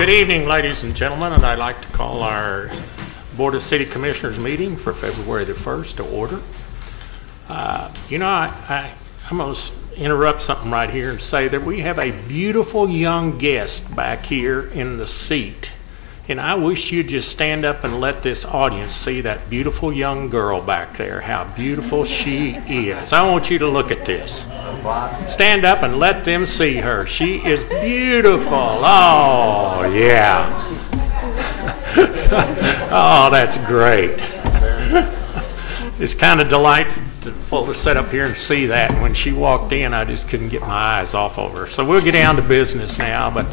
Good evening, ladies and gentlemen, and I'd like to call our Board of City Commissioners meeting for February the 1st to order. I'm going to interrupt something right here and say that we have a beautiful young guest back here in the seat. And I wish you'd just stand up and let this audience see that beautiful young girl back there, how beautiful she is. I want you to look at this. Stand up and let them see her. She is beautiful. Oh, yeah. Oh, that's great. It's kind of delightful to sit up here and see that. When she walked in, I just couldn't get my eyes off of her. So we'll get down to business now, but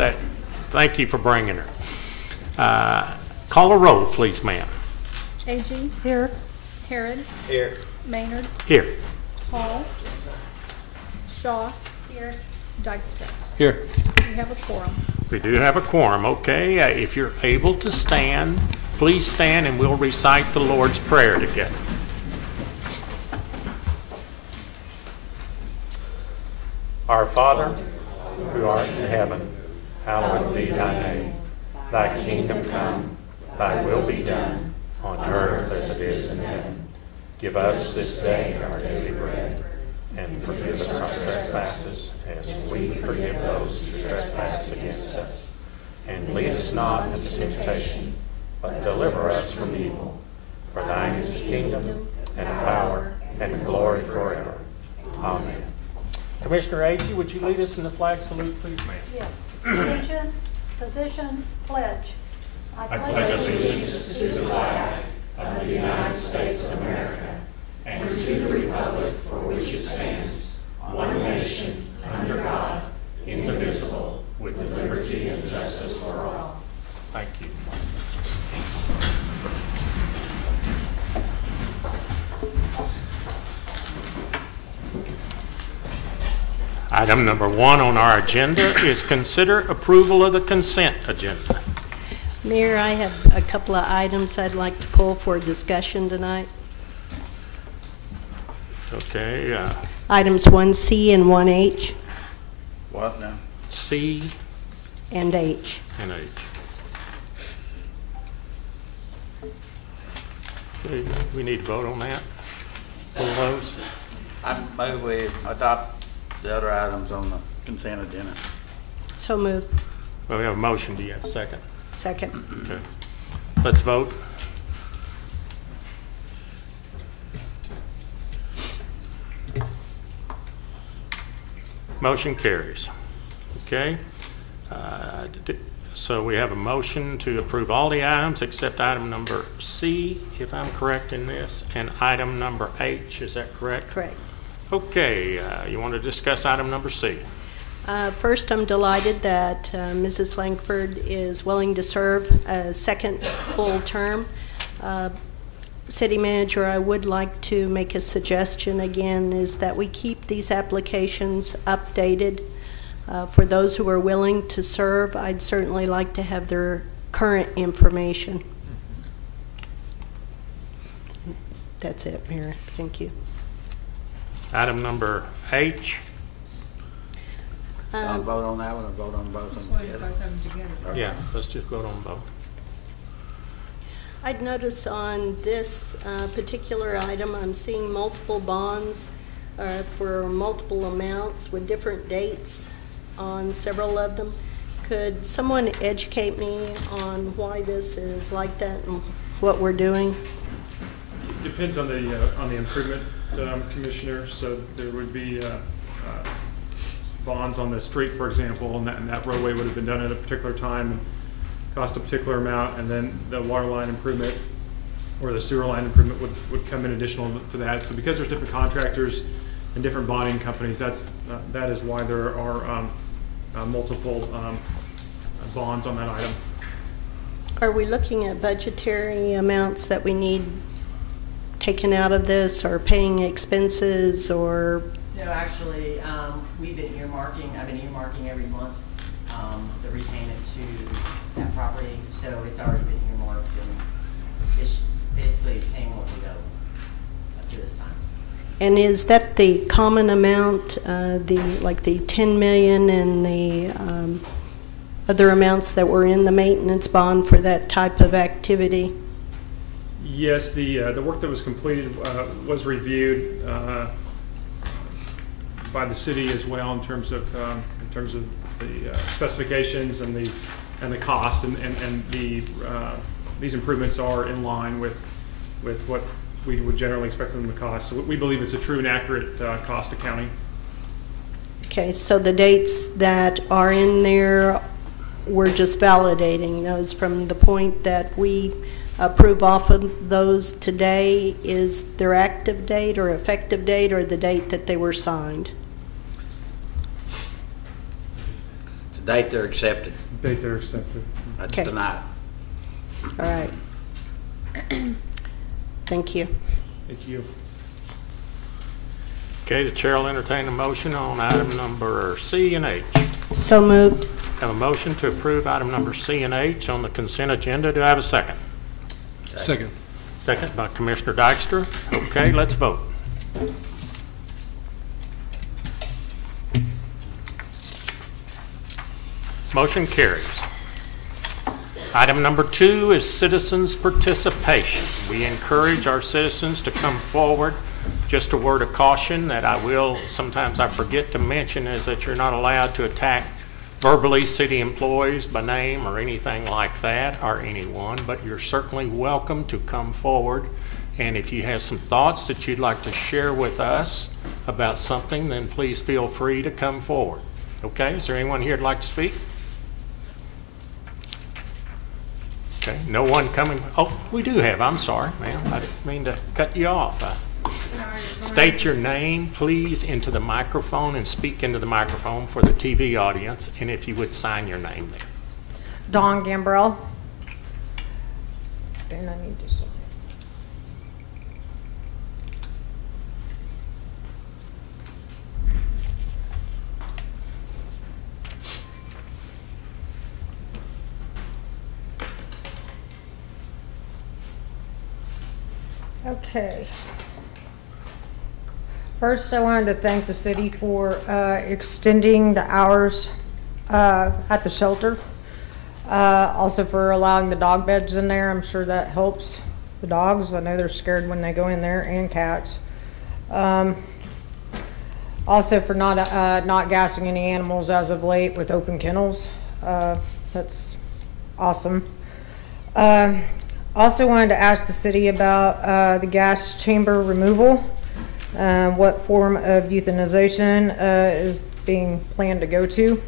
thank you for bringing her. Call a roll, please, ma'am. Agee. Here. Herod. Here. Maynard. Here. Hall. Shaw. Here. Dykstra. Here. We have a quorum. We do have a quorum, okay? If you're able to stand, please stand and we'll recite the Lord's Prayer together. Our Father, who art in heaven, hallowed be thy name. Thy kingdom come, thy will be done, on earth as it is in heaven. Give us this day our daily bread, and forgive us our trespasses, as we forgive those who trespass against us. And lead us not into temptation, but deliver us from evil. For thine is the kingdom, and the power, and the glory forever. Amen. Commissioner Agee, would you lead us in the flag salute, please, ma'am? Yes. Attention. Position, pledge. I pledge allegiance to the flag of the United States of America and to the republic for which it stands, one nation, under God, indivisible, with liberty and justice for all. Thank you. Item number 1 on our agenda is consider approval of the consent agenda. Mayor, I have a couple of items I'd like to pull for discussion tonight. Okay. Items 1C and 1H. What now? C and H. And H. Okay, we need to vote on that. Pull those. I move we adopt the other items on the consent agenda. So moved. Well, we have a motion. Do you have a second? Second. Okay. Let's vote. Motion carries. Okay. So we have a motion to approve all the items except item number C, if I'm correct in this, and item number H. Is that correct? Correct. Okay. You want to discuss item number C? First, I'm delighted that Mrs. Langford is willing to serve a second full term. City Manager, I would like to make a suggestion again, is that we keep these applications updated. For those who are willing to serve, I'd certainly like to have their current information. That's it, Mayor. Thank you. Item number H. I'll vote on that one or vote on both of them together? Yeah, let's just vote on both. I'd notice on this particular item, I'm seeing multiple bonds for multiple amounts with different dates on several of them. Could someone educate me on why this is like that and what we're doing? It depends on the improvement, Commissioner. So there would be bonds on the street, for example, and that roadway would have been done at a particular time and cost a particular amount, and then the water line improvement or the sewer line improvement would come in additional to that. So because there's different contractors and different bonding companies, that is why there are multiple bonds on that item. Are we looking at budgetary amounts that we need taken out of this, or paying expenses, or? No, actually, we've been earmarking. I've been earmarking every month the repayment to that property, so it's already been earmarked, and it's basically paying what we owe up to this time. And is that the common amount, the 10 million and the other amounts that were in the maintenance bond for that type of activity? Yes, the work that was completed was reviewed by the city as well in terms of the specifications and the cost, and these improvements are in line with what we would generally expect them to cost. So we believe it's a true and accurate cost accounting. Okay, so the dates that are in there, we're just validating those from the point that we approve off of those today. Is their active date or effective date or the date that they were signed? The date they're accepted. Date they're accepted. That's Okay. tonight. All right. Thank you. Thank you. Okay, the chair will entertain a motion on item number C and H. So moved. Have a motion to approve item number C and H on the consent agenda. Do I have a second? Second. Second by Commissioner Dykstra. Okay, let's vote. Motion carries. Item number 2 is citizens' participation. We encourage our citizens to come forward. Just a word of caution that sometimes I forget to mention, is that you're not allowed to attack verbally city employees by name or anything like that, or anyone, but you're certainly welcome to come forward. And if you have some thoughts that you'd like to share with us about something, then please feel free to come forward. Okay, is there anyone here who'd like to speak? Okay, no one coming. Oh, we do have. I'm sorry, ma'am. I didn't mean to cut you off. State your name, please, into the microphone and speak into the microphone for the TV audience, and if you would sign your name there. Dawn Gambrell. And I need to sign. Okay. First, I wanted to thank the city for extending the hours at the shelter. Also for allowing the dog beds in there. I'm sure that helps the dogs. I know they're scared when they go in there, and cats. Also for not gassing any animals as of late with open kennels. That's awesome. Also wanted to ask the city about the gas chamber removal. What form of euthanization is being planned to go to.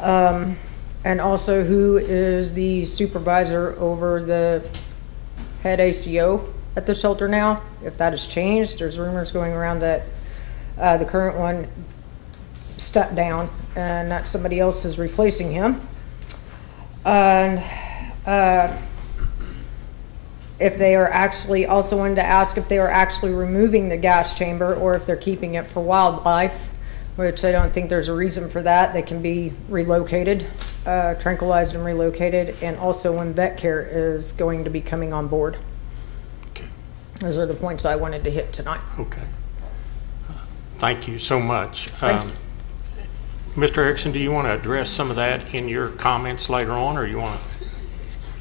And also who is the supervisor over the head ACO at the shelter now, if that has changed. There's rumors going around that the current one stepped down and that somebody else is replacing him. And if they are actually, also wanted to ask if they are actually removing the gas chamber or if they're keeping it for wildlife, which I don't think there's a reason for that. They can be relocated, tranquilized and relocated, and also when vet care is going to be coming on board. Okay. Those are the points I wanted to hit tonight. Okay. Thank you so much. Thank you. Mr. Erickson, do you want to address some of that in your comments later on, or you want to?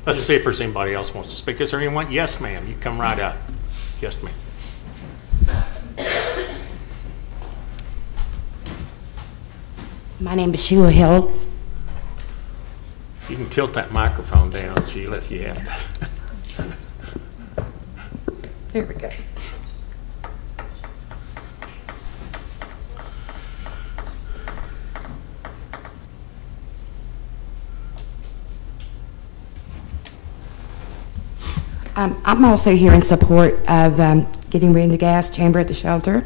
Let's see if there's anybody else who wants to speak. Is there anyone? Yes, ma'am. You come right up. Yes, ma'am. My name is Sheila Hill. You can tilt that microphone down, Sheila, if you have to. There we go. I'm also here in support of getting rid of the gas chamber at the shelter.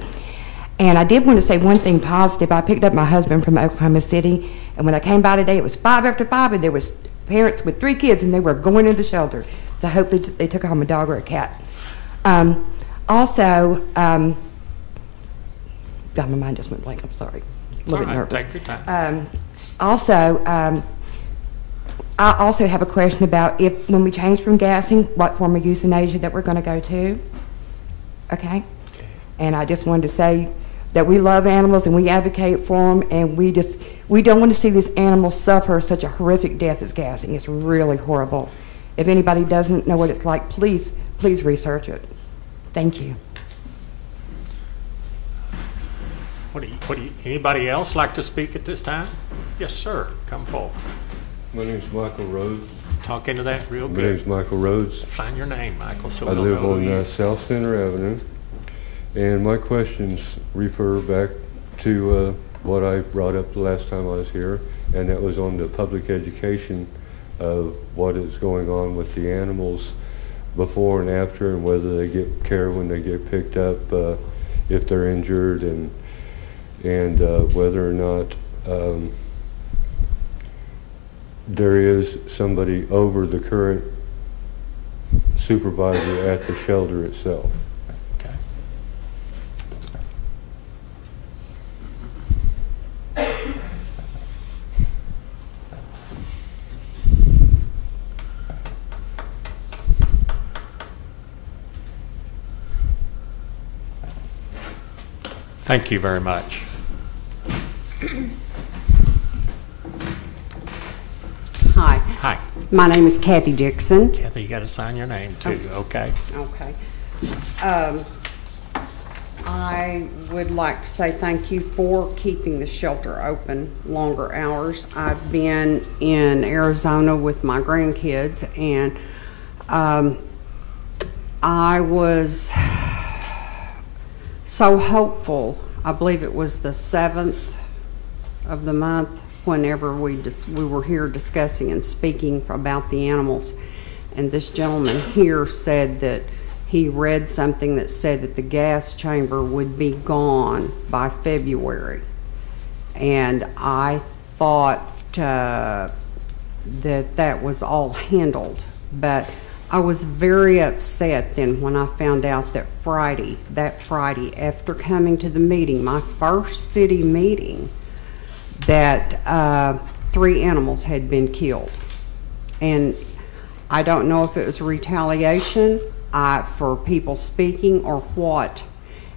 And I did want to say one thing positive. I picked up my husband from Oklahoma City, and when I came by today, it was 5 after 5, and there was parents with 3 kids, and they were going into the shelter. So hopefully they took home a dog or a cat. Also, God, my mind just went blank. I'm sorry. It's all right. Take your time. I also have a question about if, when we change from gassing, what form of euthanasia that we're going to go to. Okay? And I just wanted to say, that we love animals and we advocate for them, and we don't want to see these animals suffer such a horrific death as gassing. It's really horrible. If anybody doesn't know what it's like, please research it. Thank you. Anybody else like to speak at this time? Yes, sir. Come forward. My name's Michael Rhodes. Talk into that real My good. name's Michael Rhodes. Sign your name, Michael, so I we'll live know who you on South Center Avenue, and my questions refer back to what I brought up the last time I was here, and that was on the public education of what is going on with the animals before and after, and whether they get care when they get picked up, if they're injured, and whether or not there is somebody over the current supervisor at the shelter itself. Okay. Thank you very much. Hi, Hi, my name is Kathy Dixon. Kathy, you got to sign your name too, okay? Okay. I would like to say thank you for keeping the shelter open longer hours. I've been in Arizona with my grandkids, and I was so hopeful. I believe it was the 7th of the month whenever we were here discussing and speaking about the animals, and this gentleman here said that he read something that said that the gas chamber would be gone by February, and I thought that was all handled, but I was very upset then when I found out that Friday after coming to the meeting, my first city meeting, that 3 animals had been killed. And I don't know if it was retaliation for people speaking or what.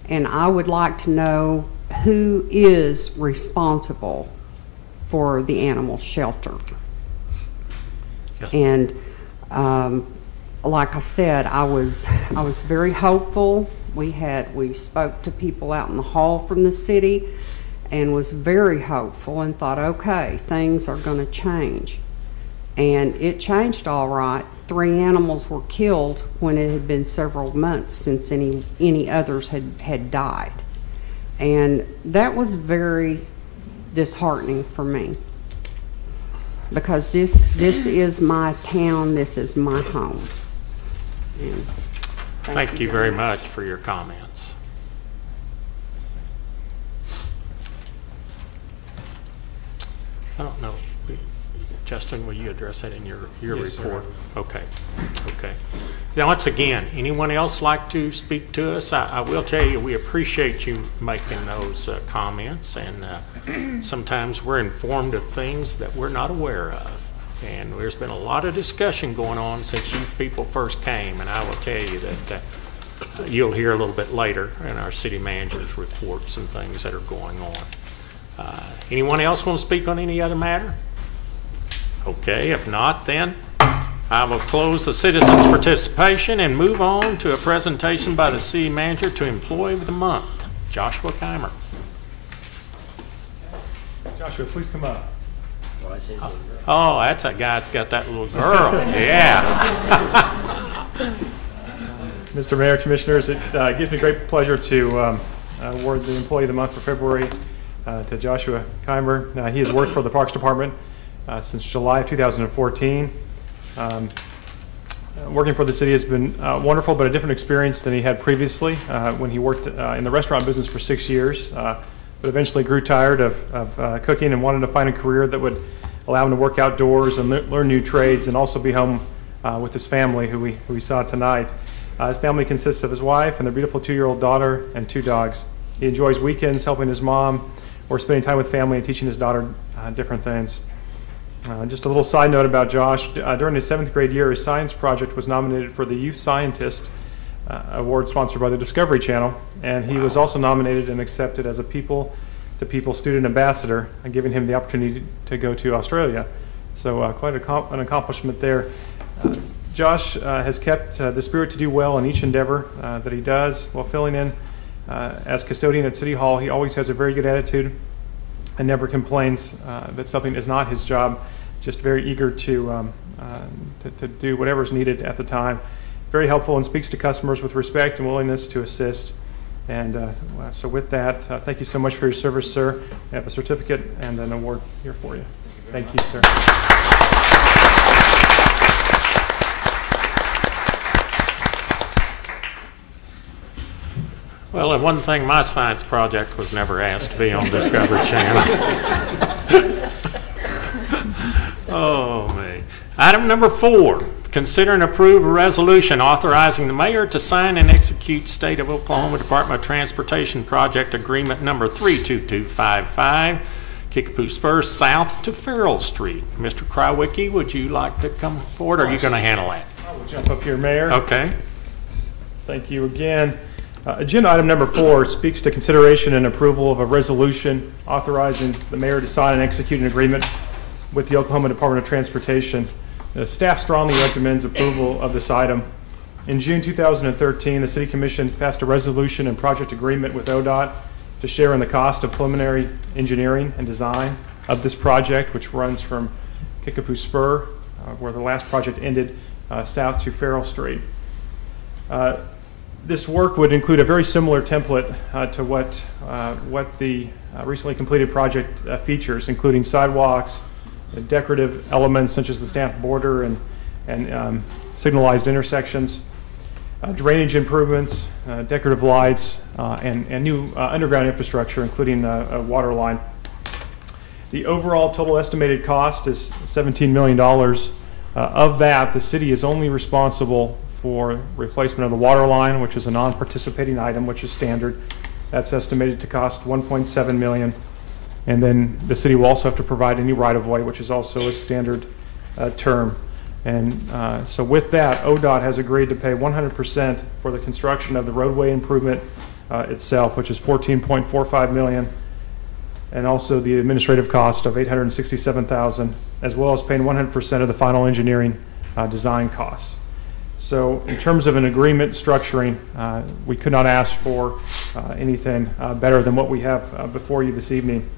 And I would like to know who is responsible for the animal shelter. Yes. And like I said, I was very hopeful. We spoke to people out in the hall from the city, and was very hopeful and thought, okay, things are going to change. And it changed all right. 3 animals were killed when it had been several months since any others had died. And that was very disheartening for me, because this is my town, this is my home. And Thank you very much for your comments. I don't know. Justin, will you address that in your Yes, report? sir. Okay. Now, once again, anyone else like to speak to us? I will tell you, we appreciate you making those comments, and sometimes we're informed of things that we're not aware of. And there's been a lot of discussion going on since you people first came, and I will tell you that you'll hear a little bit later in our city manager's report some things that are going on. Anyone else want to speak on any other matter? Okay, if not, then I will close the citizens' participation and move on to a presentation by the city manager to Employee of the Month, Joshua Keimer. Joshua, please come up. Oh, that's a guy that's got that little girl. Yeah. Mr. Mayor, Commissioners, it gives me great pleasure to award the Employee of the Month for February to Joshua Keimer. He has worked for the Parks Department since July of 2014. Working for the city has been wonderful, but a different experience than he had previously when he worked in the restaurant business for 6 years, but eventually grew tired of cooking and wanted to find a career that would allow him to work outdoors and learn new trades and also be home with his family, who we saw tonight. His family consists of his wife and their beautiful 2-year-old daughter and 2 dogs. He enjoys weekends helping his mom or spending time with family and teaching his daughter different things. Just a little side note about Josh. During his 7th grade year, his science project was nominated for the Youth Scientist award sponsored by the Discovery Channel, and he was also nominated and accepted as a People to People Student Ambassador, giving him the opportunity to go to Australia. So quite an accomplishment there. Josh has kept the spirit to do well in each endeavor that he does while filling in as custodian at City Hall. He always has a very good attitude and never complains that something is not his job, just very eager to do whatever is needed at the time. Very helpful and speaks to customers with respect and willingness to assist. And so with that, thank you so much for your service, sir. I have a certificate and an award here for you. Thank you, sir. Well, and one thing, my science project was never asked to be on Discovery Channel. Oh, me. Item number 4, consider and approve a resolution authorizing the mayor to sign and execute State of Oklahoma Department of Transportation Project Agreement number 32255, Kickapoo Spur South to Farrell Street. Mr. Krywicki, would you like to come forward, or are you going to handle that? I will jump up here, Mayor. Okay. Thank you again. Agenda item number 4 speaks to consideration and approval of a resolution authorizing the mayor to sign and execute an agreement with the Oklahoma Department of Transportation. The staff strongly recommends approval of this item. In June 2013, the City Commission passed a resolution and project agreement with ODOT to share in the cost of preliminary engineering and design of this project, which runs from Kickapoo Spur, where the last project ended, south to Farrell Street. This work would include a very similar template to what the recently completed project features, including sidewalks, decorative elements such as the stamped border and signalized intersections, drainage improvements, decorative lights, and new underground infrastructure, including a water line. The overall total estimated cost is $17 million. Of that, the city is only responsible for replacement of the water line, which is a non-participating item, which is standard. That's estimated to cost $1.7 million. And then the city will also have to provide any right-of-way, which is also a standard term. And so with that, ODOT has agreed to pay 100% for the construction of the roadway improvement itself, which is $14.45 million, and also the administrative cost of $867,000, as well as paying 100% of the final engineering design costs. So in terms of an agreement structuring, we could not ask for anything better than what we have before you this evening.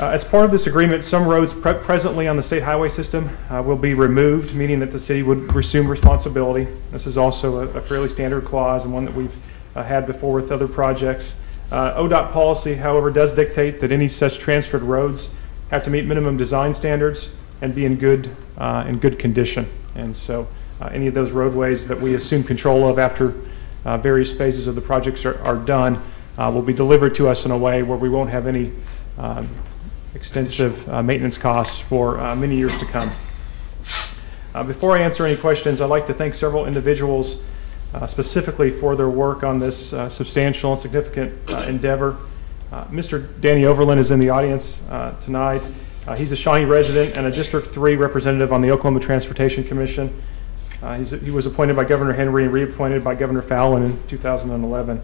As part of this agreement, some roads presently on the state highway system will be removed, meaning that the city would resume responsibility. This is also a fairly standard clause and one that we've had before with other projects. ODOT policy, however, does dictate that any such transferred roads have to meet minimum design standards and be in good condition. And so any of those roadways that we assume control of after various phases of the projects are done will be delivered to us in a way where we won't have any extensive maintenance costs for many years to come. Before I answer any questions, I'd like to thank several individuals specifically for their work on this substantial and significant endeavor. Mr. Danny Overland is in the audience tonight. He's a Shawnee resident and a District 3 representative on the Oklahoma Transportation Commission. He was appointed by Governor Henry and reappointed by Governor Fallin in 2011.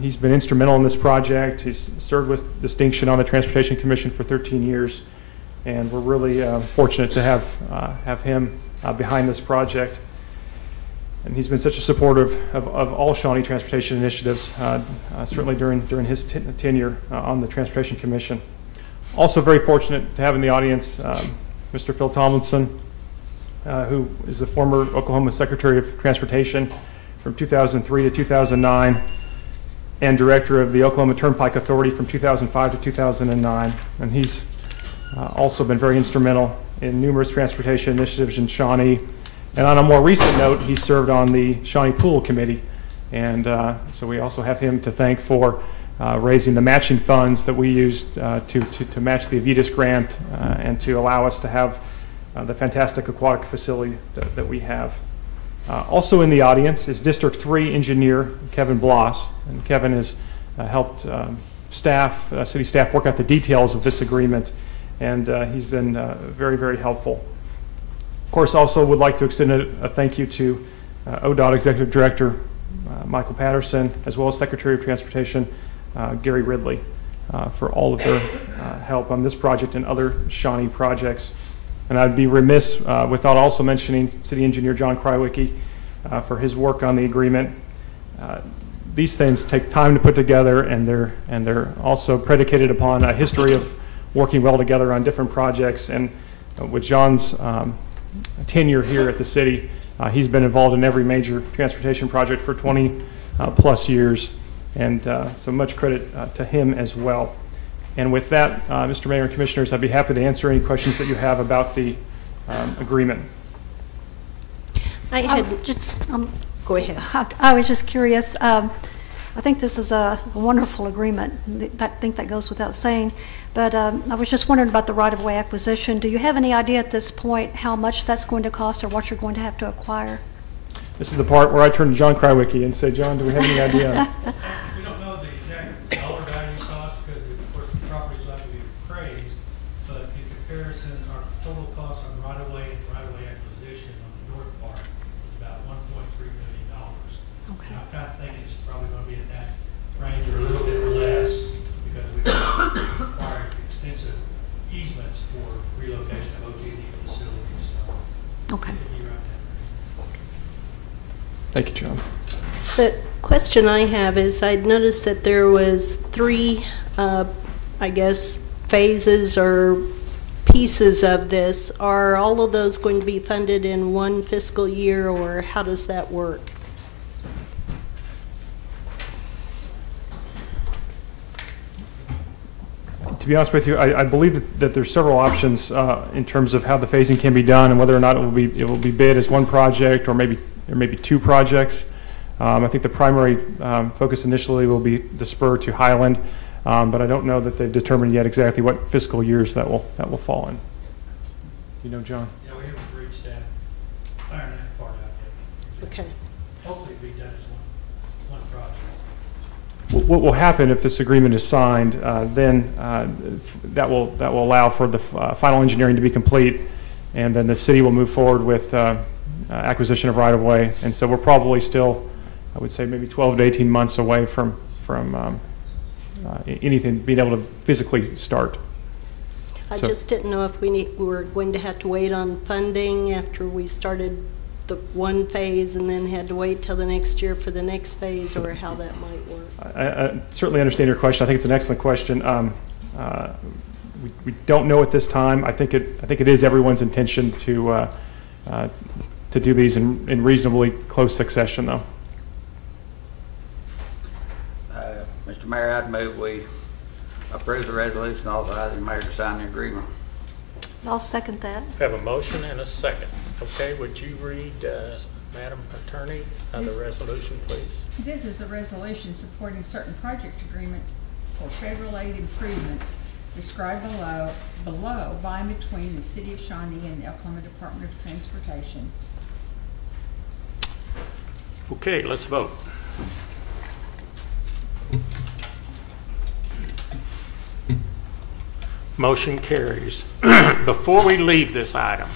He's been instrumental in this project. He's served with distinction on the Transportation Commission for 13 years, and we're really fortunate to have him behind this project. And he's been such a supporter of all Shawnee transportation initiatives, certainly during his tenure on the Transportation Commission. Also very fortunate to have in the audience Mr. Phil Tomlinson, who is the former Oklahoma Secretary of Transportation from 2003 to 2009, and Director of the Oklahoma Turnpike Authority from 2005 to 2009. And he's also been very instrumental in numerous transportation initiatives in Shawnee. And on a more recent note, he served on the Shawnee Pool Committee. And so we also have him to thank for raising the matching funds that we used to match the Avitas grant and to allow us to have the fantastic aquatic facility that we have. Also in the audience is District 3 engineer Kevin Bloss, and Kevin has helped city staff work out the details of this agreement, and he's been very, very helpful. Of course, also would like to extend a thank you to ODOT Executive Director Michael Patterson, as well as Secretary of Transportation Gary Ridley, for all of their help on this project and other Shawnee projects. And I'd be remiss without also mentioning City Engineer John Krywicki for his work on the agreement. These things take time to put together, and they're also predicated upon a history of working well together on different projects. And with John's tenure here at the city, he's been involved in every major transportation project for 20 plus years, and so much credit to him as well. And with that, Mr. Mayor and Commissioners, I'd be happy to answer any questions that you have about the agreement. I had go ahead. I was just curious. I think this is a wonderful agreement. I think that goes without saying. But I was just wondering about the right-of-way acquisition. Do you have any idea at this point how much that's going to cost or what you're going to have to acquire? This is the part where I turn to John Krywicki and say, John, do we have any idea? We don't know the exact dollar value cost because, of course, the properties will have to be appraised. But in comparison, our total cost on right-of-way and right-of-way acquisition on the north part is about $1.3 million. Okay. And I kind of think it's probably going to be in that range or a little bit less because we require extensive easements for relocation of OTD facilities. So Okay. you're right there. Thank you, John. The question I have is, I'd noticed that there was 3, I guess, phases or pieces of this. Are all of those going to be funded in one fiscal year, or how does that work? To be honest with you, I believe that there's several options in terms of how the phasing can be done and whether or not it will be bid as one project or maybe 2 projects. I think the primary focus initially will be the spur to Highland, but I don't know that they've determined yet exactly what fiscal years that will fall in. You know, John? Yeah, we haven't reached that, iron that part out yet. Okay. Hopefully it'll be done as one project. What will happen if this agreement is signed, then that will allow for the final engineering to be complete, and then the city will move forward with acquisition of right-of-way. And so we're probably still, I would say, maybe 12 to 18 months away from anything being able to physically start. I just didn't know if we were going to have to wait on funding after we started the one phase and then had to wait till the next year for the next phase, or how that might work. I certainly understand your question. I think it's an excellent question. We don't know at this time. I think it is everyone's intention to do these in reasonably close succession, though. Mr. Mayor, I'd move we approve the resolution authorizing the mayor to sign the agreement. I'll second that. We have a motion and a second. Okay, would you read, Madam Attorney, the resolution, please? This is a resolution supporting certain project agreements for federal aid improvements described below by and between the City of Shawnee and the Oklahoma Department of Transportation. Okay, let's vote. Motion carries. Before we leave this item,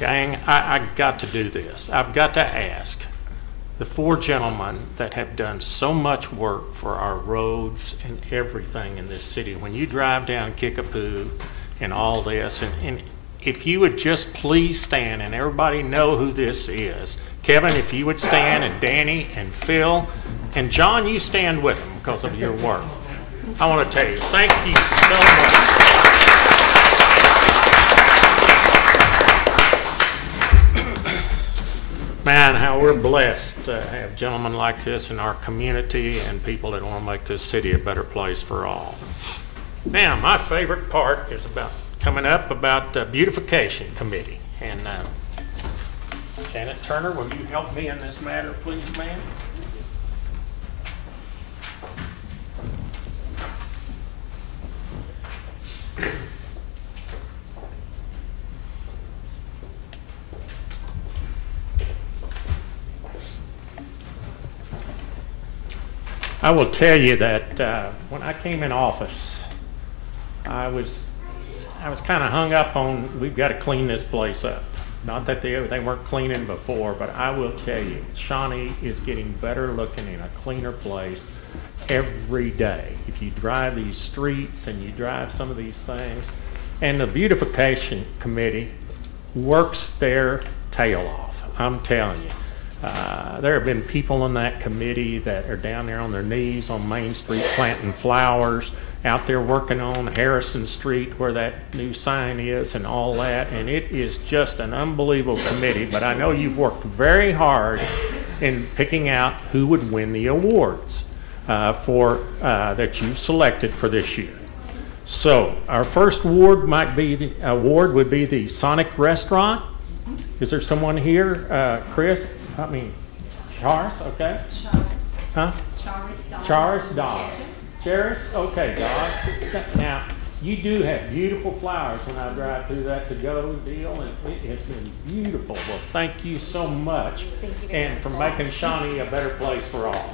gang, I got to do this. I've got to ask the 4 gentlemen that have done so much work for our roads and everything in this city. When you drive down Kickapoo and all this, and if you would just please stand and everybody know who this is. Kevin, if you would stand, and Danny and Phil, and John, you stand with them because of your work. I want to tell you, thank you so much. Man, how we're blessed to have gentlemen like this in our community and people that want to make this city a better place for all. Now, my favorite part is coming up about the beautification committee. And Janet Turner, will you help me in this matter, please, ma'am? I will tell you that when I came in office, I was kind of hung up on we've got to clean this place up. Not that they weren't cleaning before, but I will tell you, Shawnee is getting better looking in a cleaner place every day. If you drive these streets and you drive some of these things, and the beautification committee works their tail off. I'm telling you. There have been people on that committee that are down there on their knees on Main Street planting flowers, out there working on Harrison Street where that new sign is and all that, and it is just an unbelievable committee. But I know you've worked very hard in picking out who would win the awards that you've selected for this year. So our first award would be the Sonic Restaurant. Is there someone here? Chris? Charles, okay. Huh? Charis Dawes. Charis? Okay, Dawes. Now, you do have beautiful flowers when I drive through that to-go deal, and it has been beautiful. Well, thank you so much, and for making Shawnee a better place for all.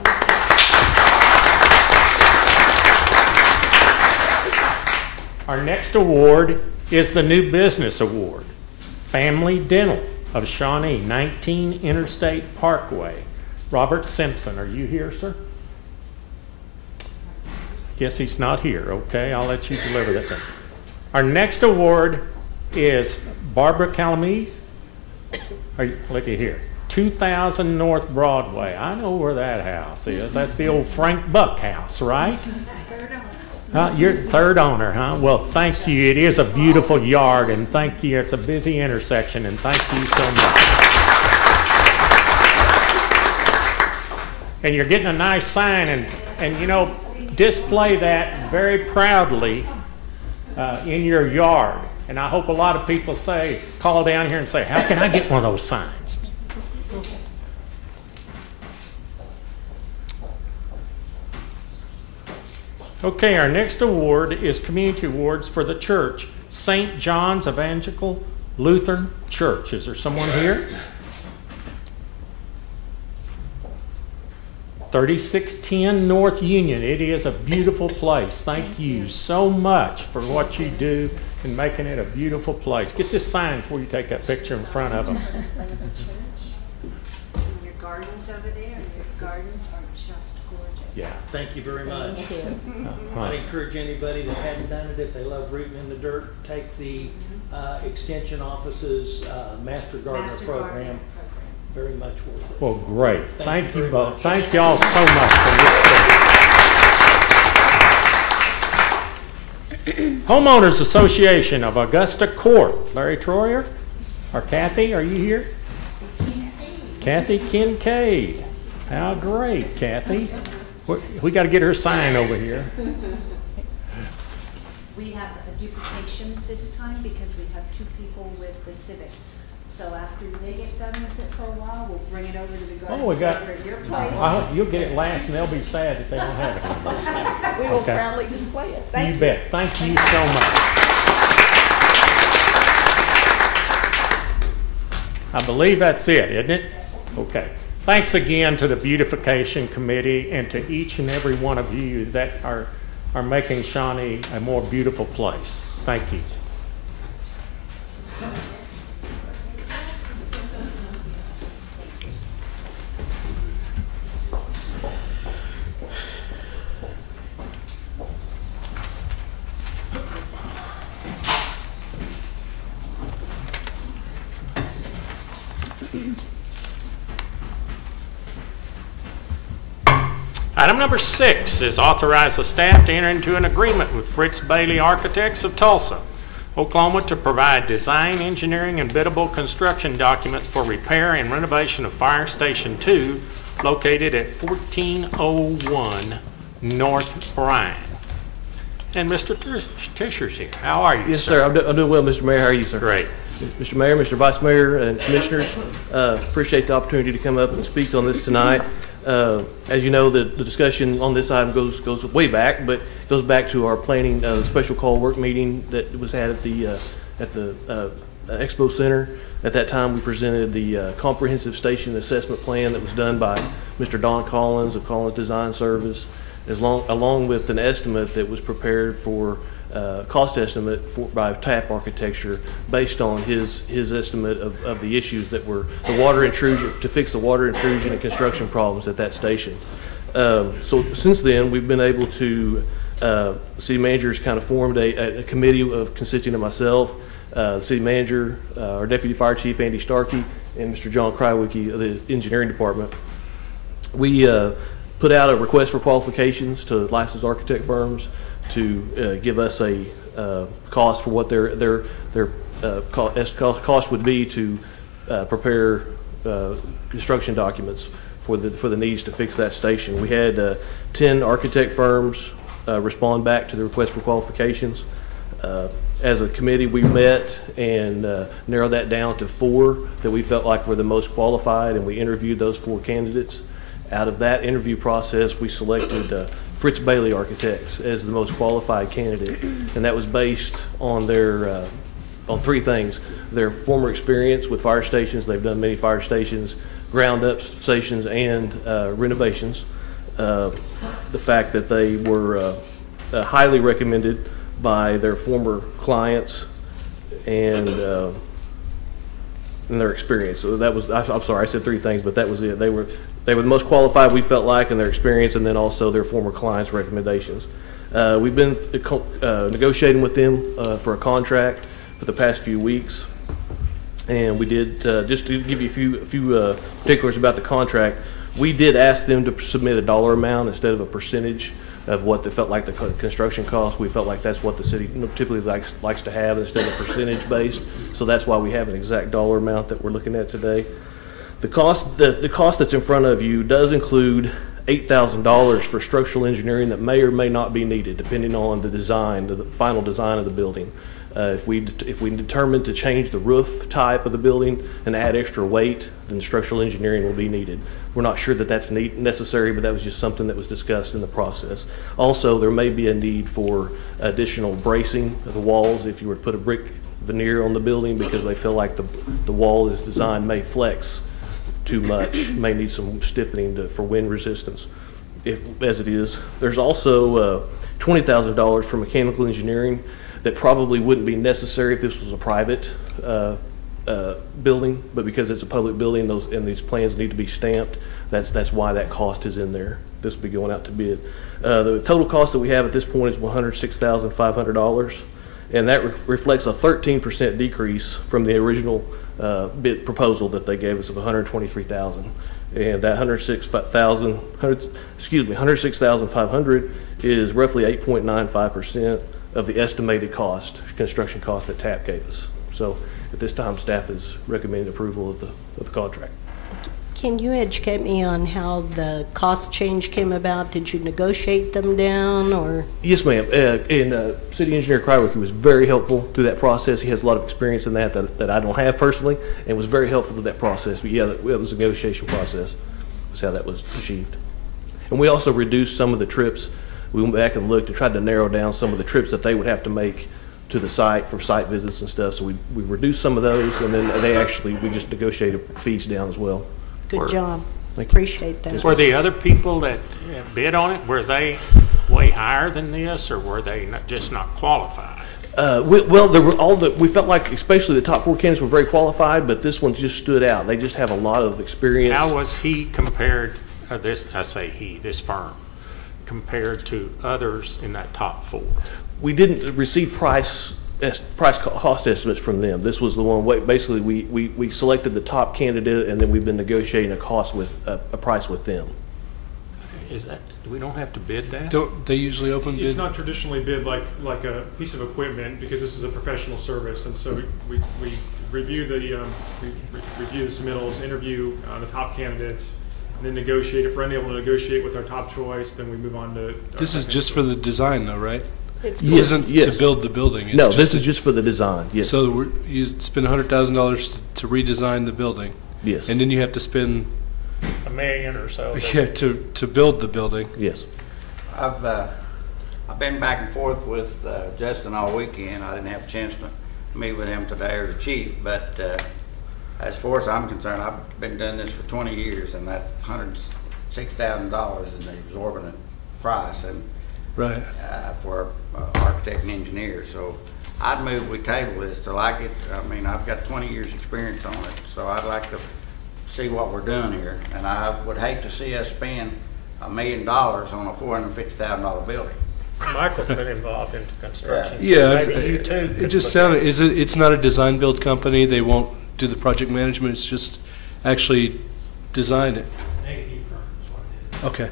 Our next award is the New Business Award. Family Dental of Shawnee, 19 Interstate Parkway. Robert Simpson, are you here, sir? Guess he's not here. Okay, I'll let you deliver that thing. Our next award is Barbara Calamese. Look at here. 2000 North Broadway. I know where that house is. That's the old Frank Buck house, right? You're third owner, huh? Well, thank you. It is a beautiful yard, and thank you. It's a busy intersection, and thank you so much. And you're getting a nice sign, and you know, display that very proudly in your yard. And I hope a lot of people call down here and say, how can I get one of those signs? Okay, our next award is Community Awards for the church, St. John's Evangelical Lutheran Church. Is there someone here? 3610 North Union. It is a beautiful place. Thank you so much for what you do in making it a beautiful place. Get this sign before you take that picture in front of them. Your gardens over there, your gardens are just gorgeous. Yeah. Thank you very much. I'd encourage anybody that hadn't done it, if they love rooting in the dirt, take the Extension Office's Master Gardener program. Very much worth it. Well, great. Thank you both. Much. Thank you all so much for this. Homeowners Association of Augusta Court. Larry Troyer or Kathy, are you here? Kathy Kincaid. How great, Kathy. We got to get her sign over here. We have a duplication this time because we have two people with the Civic. So after they get done with it for a while, we'll bring it over to the gardens over at your place. You'll get it last, and they'll be sad that they don't have it. We will proudly display it. Thank you. You bet. Thank you so much. I believe that's it, isn't it? Okay. Thanks again to the Beautification Committee and to each and every one of you that are making Shawnee a more beautiful place. Thank you. Item number 6 is authorize the staff to enter into an agreement with Fritz Bailey Architects of Tulsa, Oklahoma to provide design, engineering, and biddable construction documents for repair and renovation of Fire Station 2 located at 1401 North Bryan. And Mr. Tischer's here. How are you, Yes, sir. I'm doing well, Mr. Mayor. How are you, sir? Great. Mr. Mayor, Mr. Vice Mayor, and Commissioners, appreciate the opportunity to come up and speak on this tonight. As you know, the discussion on this item goes way back, but goes back to our planning special call work meeting that was had at the Expo Center. At that time, we presented the comprehensive station assessment plan that was done by Mr. Don Collins of Collins Design Service, along with an estimate that was prepared for cost estimate by TAP Architecture based on his estimate of the issues that were the water intrusion, to fix the water intrusion and construction problems at that station. So since then, we've been able to, the city manager has kind of formed a committee consisting of myself, the city manager, our deputy fire chief, Andy Starkey, and Mr. John Krywicki of the engineering department. We put out a request for qualifications to licensed architect firms to give us a cost for what their cost would be to prepare construction documents for the needs to fix that station. We had 10 architect firms respond back to the request for qualifications. As a committee, we met and narrowed that down to 4 that we felt like were the most qualified, and we interviewed those 4 candidates. Out of that interview process, we selected Fritz Bailey Architects as the most qualified candidate, and that was based on their on 3 things: their former experience with fire stations. They've done many fire stations, ground up stations, and renovations. The fact that they were highly recommended by their former clients, and their experience. So that was, I'm sorry, I said 3 things, but that was it. They were the most qualified, we felt like, in their experience, and then also their former clients' recommendations. We've been negotiating with them for a contract for the past few weeks, and we did, just to give you a few particulars about the contract, we did ask them to submit a dollar amount instead of a percentage of what they felt like the construction cost. We felt like that's what the city typically likes to have instead of percentage based. So that's why we have an exact dollar amount that we're looking at today. The cost that's in front of you does include $8,000 for structural engineering that may or may not be needed, depending on the design, the final design of the building. If we determine to change the roof type of the building and add extra weight, then structural engineering will be needed. We're not sure that that's necessary, but that was just something that was discussed in the process. Also, there may be a need for additional bracing of the walls if you were to put a brick veneer on the building, because they feel like the wall is designed may flex too much, may need some stiffening for wind resistance, as it is. There's also $20,000 for mechanical engineering that probably wouldn't be necessary if this was a private building, but because it's a public building, these plans need to be stamped. That's why that cost is in there. This will be going out to bid. The total cost that we have at this point is $106,500, and that reflects a 13% decrease from the original bid proposal that they gave us of $123,000. And that $106,500 is roughly 8.95% of the estimated cost, construction cost that TAP gave us. So at this time, staff is recommending approval of the contract. Can you educate me on how the cost change came about? Did you negotiate them down, or? Yes, ma'am. And City Engineer Krywicki was very helpful through that process. He has a lot of experience in that I don't have personally, and was very helpful to that process. But yeah, it was a negotiation process. That's how that was achieved. And we also reduced some of the trips. We went back and looked and tried to narrow down some of the trips that they would have to make to the site for site visits and stuff. So we reduced some of those, and then we just negotiated fees down as well. Good job. Appreciate that. Were the other people that bid on it, were they way higher than this, or were they just not qualified? We felt like, especially the top 4 candidates were very qualified, but this one just stood out. They just have a lot of experience. How was he compared, this firm, compared to others in that top 4? We didn't receive price cost estimates from them. This was the one. Basically, we selected the top candidate, and then we've been negotiating a price with them. We don't have to bid that? Don't they usually open bid? It's not traditionally bid like a piece of equipment, because this is a professional service, and so we review the review the submittals, interview the top candidates, and then negotiate. If we're unable to negotiate with our top choice, then we move on to. This is just for the design, though, right? This isn't to build the building. No, this is just for the design. Yes. So you spend $100,000 to redesign the building. Yes. And then you have to spend $1 million or so. Yeah, to build the building. Yes. I've been back and forth with Justin all weekend. I didn't have a chance to meet with him today, or the chief, but as far as I'm concerned, I've been doing this for 20 years, and that $106,000 is an exorbitant price. And Right. For architect and engineer. So I'd move we table this till I get, I mean, I've got 20 years experience on it, so I'd like to see what we're doing here. And I would hate to see us spend $1 million on a $450,000 building. Michael's been involved in construction. Yeah, Maybe you too it could just look sounded, at it. it's not a design build company. They won't do the project management. It's just actually design it. AD firm is what it is. Okay.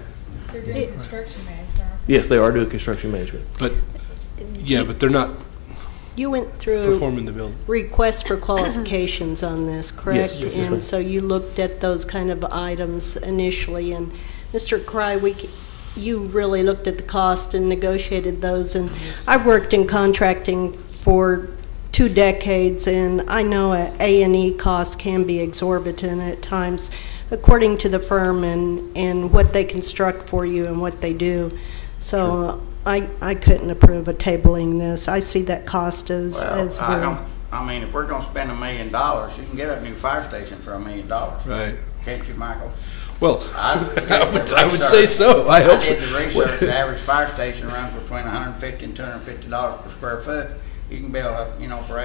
They're doing construction management. Yes, they are doing construction management. But, yeah, but they're not You went through performing the build. requests for qualifications on this, correct? Yes, ma'am. And so you looked at those kind of items initially, and Mr. Krywick, you really looked at the cost and negotiated those. And I've worked in contracting for 2 decades, and I know A&E costs can be exorbitant at times, according to the firm and what they construct for you and what they do. So I couldn't approve of tabling this. I see that cost as very. I mean, if we're gonna spend $1 million, you can get a new fire station for $1 million. Right. Can't you, Michael? Well, I would say so. I hope so. did the research. The average fire station runs between $150 and $250 per square foot. You can build a, for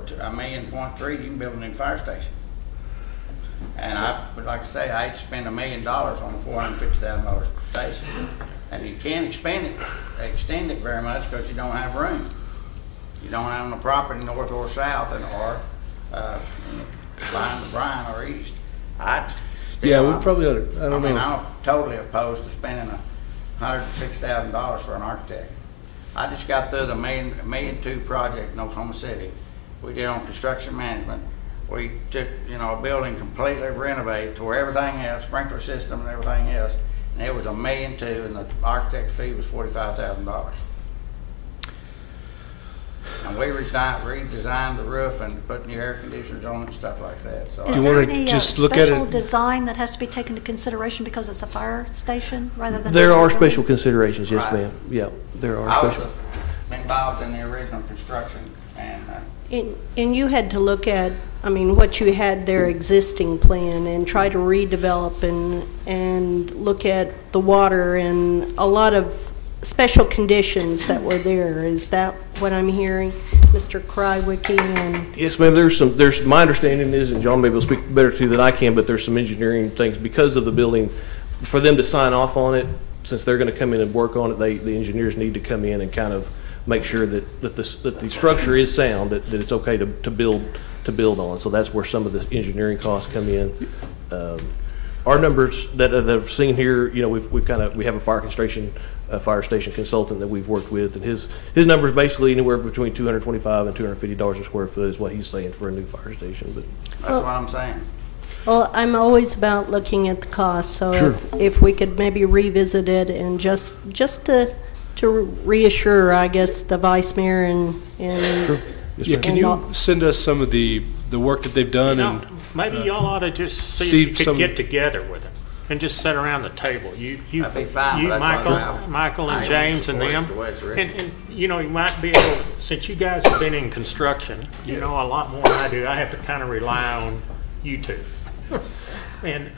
$1.3 million, you can build a new fire station. And but like I say, I hate to spend $1 million on a $450,000 station. And you can't extend it very much because you don't have room. You don't have the property north or south or line to Bryan or east. Yeah, we probably ought to, I don't know. I'm totally opposed to spending $106,000 for an architect. I just got through the $1.2 million project in Oklahoma City. We did on construction management. We took, a building completely renovated, tore everything else, sprinkler system and everything else, and it was $1.2 million, and the architect fee was $45,000. And we redesigned the roof and put new air conditioners on it and stuff like that. So Is there any special design that has to be taken into consideration because it's a fire station rather than? There are special considerations, yes, ma'am. Yeah, there are I was special. involved in the original construction, And you had to look at, what you had their existing plan and try to redevelop and look at the water and a lot of special conditions that were there. Is that what I'm hearing, Mr. Krywick? And Yes, ma'am. There's my understanding is, and John maybe will speak better to you than I can, but there's some engineering things because of the building. For them to sign off on it, since they're going to come in and work on it, the engineers need to come in and kind of make sure that the structure is sound, that it's okay to build on. So that's where some of the engineering costs come in. Our numbers that I've seen here, we have a fire station consultant that we've worked with, and his numbers basically anywhere between $225 and $250 a square foot is what he's saying for a new fire station. But that's what I'm saying. well, I'm always about looking at the cost. So Sure. if we could maybe revisit it and just to reassure, I guess, the vice mayor and Sure. Yes, Yeah, ma'am. can you send us some of the work that they've done and Maybe y'all ought to just see see if you could some- get together with them and just sit around the table. You, That'd be fine, but that's what I'm- Michael I and ain't James and support it them. the way it's written. And you might be able, since you guys have been in construction, you know a lot more than I do. I have to kind of rely on you two. And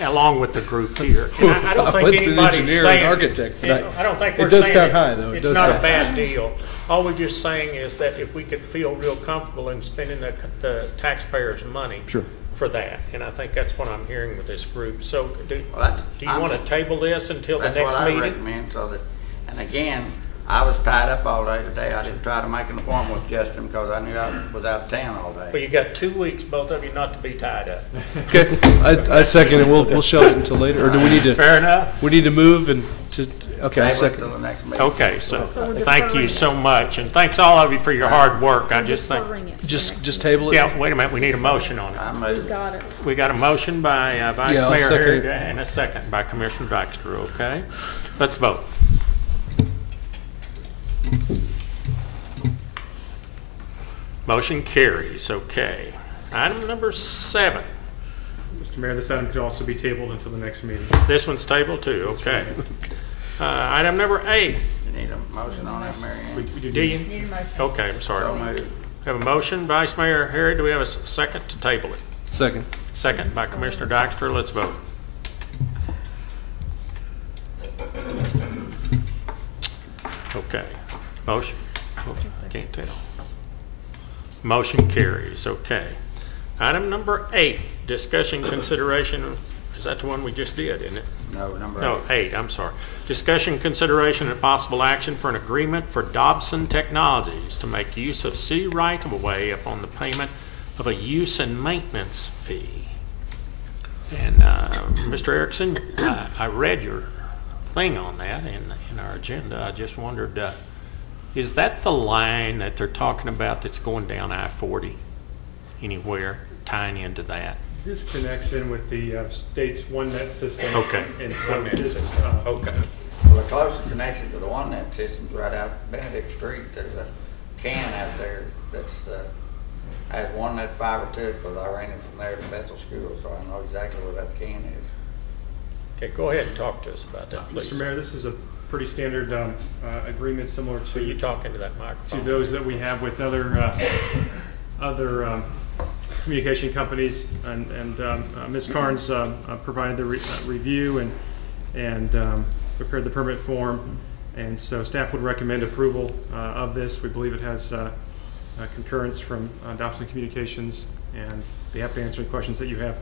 along with the group here, and I don't I think wasn't an anybody's engineer and saying. architect, but and I don't think it we're does saying sound high, though. It It's does not a sound bad deal. All we're just saying is that if we could feel real comfortable in spending the taxpayers' money Sure. for that, and I think that's what I'm hearing with this group. So do you I'm- want to table this until the That's next what I meeting? recommend, so that, and again, I was tied up all day today. I didn't try to make an appointment with Justin because I knew I was out of town all day. Well, you got 2 weeks, both of you, not to be tied up. Okay, I second it. We'll shelve it until later, or do we need to? Fair enough. We need to move and to. Okay, I Table it second. till the next meeting. Okay, so thank you so much, and thanks all of you for your hard work. I just think, Just table it. yeah, wait a minute, we need a motion on it. I moved. Got it. We got a motion by Vice Yeah, I'll Mayor second Harrod it. and a second by Commissioner Dykstra, okay? Let's vote. Motion carries, okay. Item number 7. Mr. Mayor, this item could also be tabled until the next meeting. This one's tabled too, okay. Item number 8. You need a motion on that, Mary Ann? Do you? Need a motion. Okay, I'm sorry. So moved. Have a motion, Vice Mayor Harrod. Do we have a second to table it? Second. Second by Commissioner Dykstra. Let's vote. Okay. Motion? Oh, can't tell. Motion carries. Okay. Item number 8, discussion consideration. Is that the one we just did, isn't it? No, number 8. No, 8, I'm sorry. Discussion, consideration, and possible action for an agreement for Dobson Technologies to make use of city right-of-way upon the payment of a use and maintenance fee. And Mr. Erickson, I read your thing on that in our agenda. I just wondered, is that the line that they're talking about that's going down I-40 anywhere, tying into that? This connects in with the state's OneNet system. Okay. And so OneNet this, system. Okay. Well, the closest connection to the OneNet system's right out Benedict Street. There's a can out there that's has OneNet fiber to it, because I ran it from there to Bethel School, so I know exactly where that can is. Okay, go ahead and talk to us about that, please. Mr. Mayor, this is a pretty standard agreement similar So to you talk into that microphone. to those that we have with other communication companies, and Ms. Carnes provided the review and prepared the permit form, and so staff would recommend approval of this. We believe it has concurrence from Dobson Communications, and be happy to answer any questions that you have.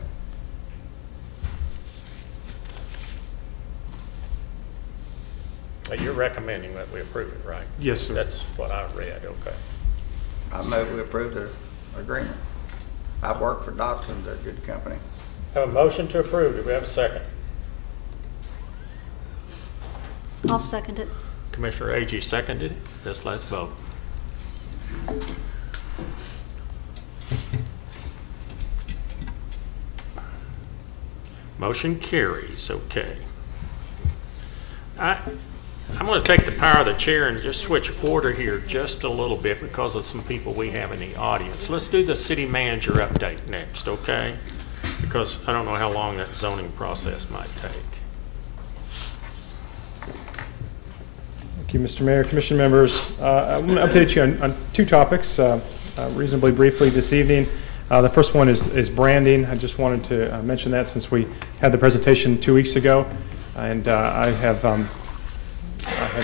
You're recommending that we approve it, right? Yes, sir. That's what I read, okay. I move we approve the agreement. I work for Dobson, they're a good company. Have a motion to approve. Do we have a second? I'll second it. Commissioner Agee seconded it. Let's vote. Motion carries. Okay. I'm going to take the power of the chair and just switch order here just a little bit because of some people we have in the audience. Let's do the city manager update next, okay? Because I don't know how long that zoning process might take. Thank you, Mr. Mayor, Commission members. I'm going to update you on 2 topics reasonably briefly this evening. The first one is branding. I just wanted to mention that since we had the presentation 2 weeks ago, and I have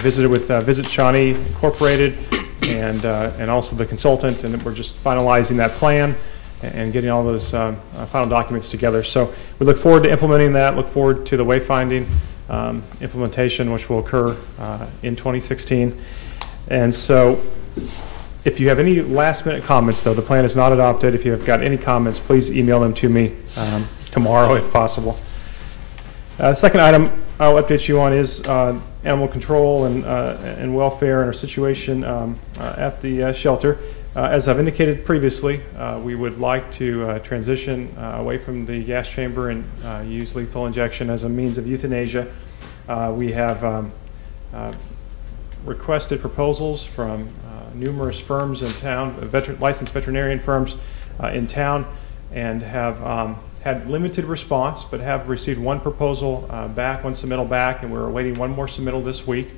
visited with Visit Shawnee Incorporated and also the consultant, and we're just finalizing that plan and getting all those final documents together. So we look forward to implementing that, look forward to the wayfinding implementation, which will occur in 2016. And so if you have any last minute comments, though, the plan is not adopted. If you have got any comments, please email them to me tomorrow if possible. The second item I'll update you on is animal control and welfare and our situation at the shelter. As I've indicated previously, we would like to transition away from the gas chamber and use lethal injection as a means of euthanasia. We have requested proposals from numerous firms in town, licensed veterinarian firms in town, and have had limited response, but have received one proposal back, one submittal back, and we're awaiting one more submittal this week.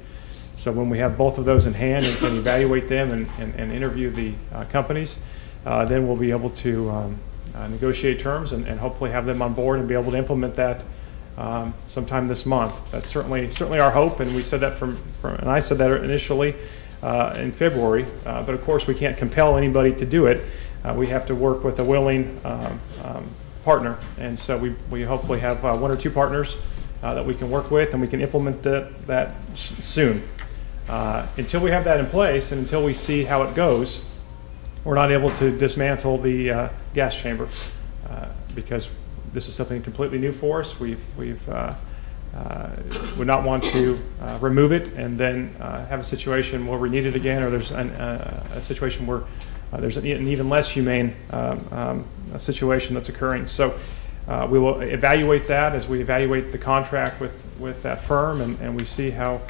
So when we have both of those in hand and can evaluate them and interview the companies, then we'll be able to negotiate terms and hopefully have them on board and be able to implement that sometime this month. That's certainly our hope, and we said that and I said that initially in February, but of course we can't compel anybody to do it. We have to work with a willing partner, and so we hopefully have 1 or 2 partners that we can work with, and we can implement that soon. Until we have that in place and until we see how it goes, we're not able to dismantle the gas chamber because this is something completely new for us. We would not want to remove it and then have a situation where we need it again, or there's a situation where there's an even less humane situation that's occurring. So we will evaluate that as we evaluate the contract with that firm, and we see how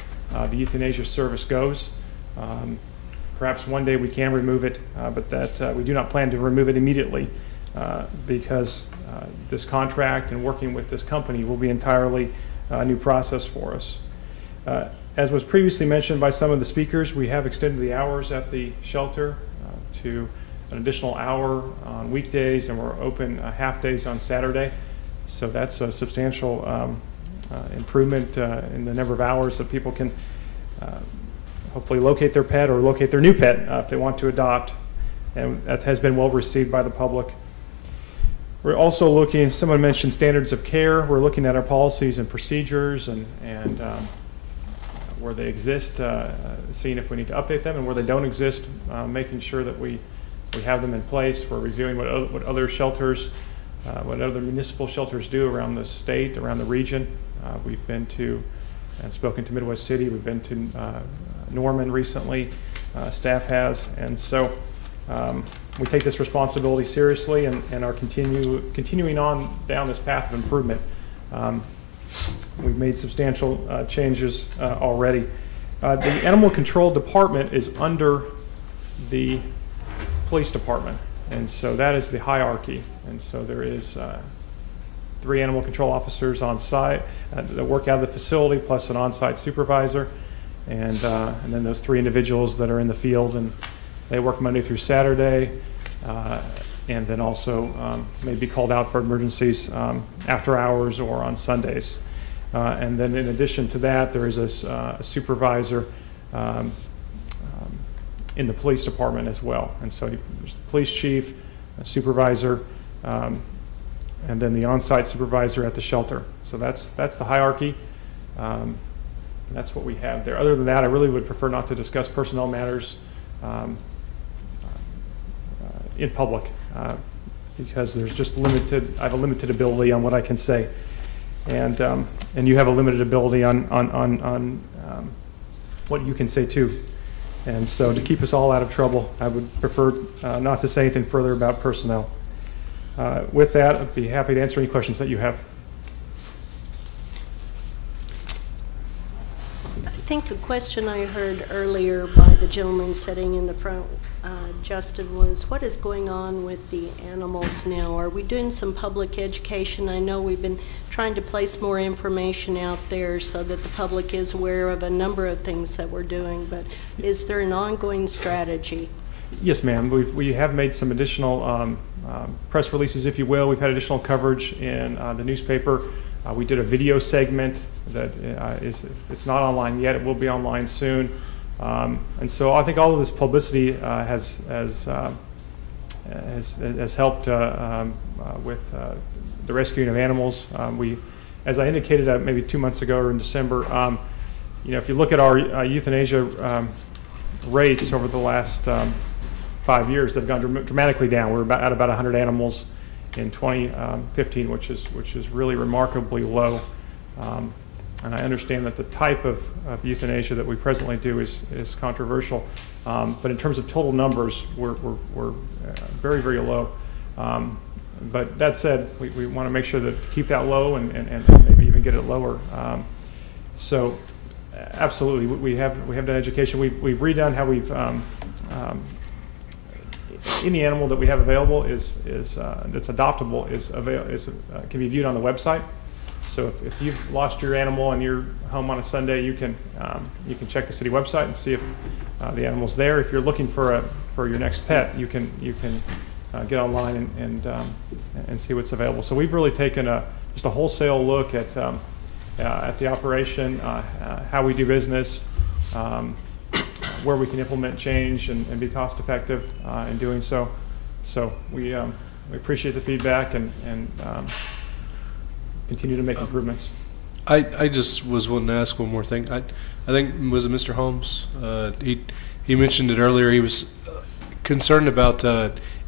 the euthanasia service goes. Perhaps one day we can remove it, but that we do not plan to remove it immediately because this contract and working with this company will be entirely a new process for us. As was previously mentioned by some of the speakers, we have extended the hours at the shelter to an additional hour on weekdays, and we're open half days on Saturday. So that's a substantial improvement in the number of hours that people can hopefully locate their pet or locate their new pet if they want to adopt. And that has been well received by the public. We're also looking, someone mentioned standards of care. We're looking at our policies and procedures and where they exist, seeing if we need to update them, and where they don't exist, making sure that we have them in place. We're reviewing what other shelters, what other municipal shelters do around the state, around the region. We've been to and spoken to Midwest City. We've been to Norman recently, staff has, and so we take this responsibility seriously and are continuing on down this path of improvement. We've made substantial changes already. The Animal Control Department is under the Police Department, and so that is the hierarchy. And so there is 3 animal control officers on site that work out of the facility, plus an on-site supervisor, and then those 3 individuals that are in the field, and they work Monday through Saturday, and then also may be called out for emergencies after hours or on Sundays. And then in addition to that, there is a supervisor in the police department as well. And so there's the police chief, a supervisor, and then the on-site supervisor at the shelter. So that's the hierarchy. That's what we have there. Other than that, I really would prefer not to discuss personnel matters in public because there's just I have a limited ability on what I can say, and you have a limited ability on what you can say too. And so to keep us all out of trouble, I would prefer not to say anything further about personnel. With that, I'd be happy to answer any questions that you have. I think a question I heard earlier by the gentleman sitting in the front, Justin, was what is going on with the animals now? Are we doing some public education? I know we've been trying to place more information out there so that the public is aware of a number of things that we're doing, but is there an ongoing strategy? Yes, ma'am. We have made some additional press releases, if you will. We've had additional coverage in the newspaper. We did a video segment that it's not online yet. It will be online soon. And so I think all of this publicity has helped with the rescuing of animals. As I indicated maybe 2 months ago or in December, if you look at our euthanasia rates over the last 5 years, they've gone dramatically down. We're at about 100 animals in 2015, which is really remarkably low. And I understand that the type of euthanasia that we presently do is controversial, but in terms of total numbers, we're very, very low. But that said, we want to make sure that keep that low and maybe even get it lower. So absolutely, we have done education. We've redone how we've any animal that we have available that's adoptable can be viewed on the website. So if you've lost your animal and you're home on a Sunday, you can check the city website and see if the animal's there. If you're looking for your next pet, you can get online and see what's available. So we've really taken just a wholesale look at the operation, how we do business, where we can implement change and be cost effective in doing so. So we appreciate the feedback and continue to make improvements. I just was wanting to ask one more thing. I think, was it Mr. Holmes? He mentioned it earlier. He was concerned about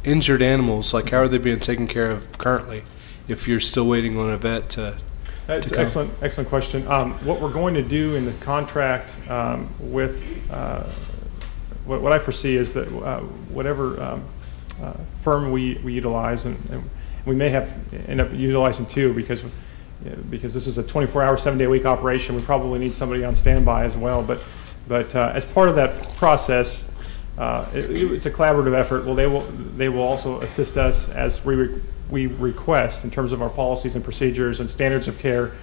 injured animals. Like, how are they being taken care of currently if you're still waiting on a vet to That's come? excellent question. What we're going to do in the contract with what I foresee is that whatever firm we utilize, and we may end up utilizing 2 because this is a 24-hour, 7-day-a-week operation. We probably need somebody on standby as well. But as part of that process, it's a collaborative effort. Well, they will also assist us as we request in terms of our policies and procedures and standards of care.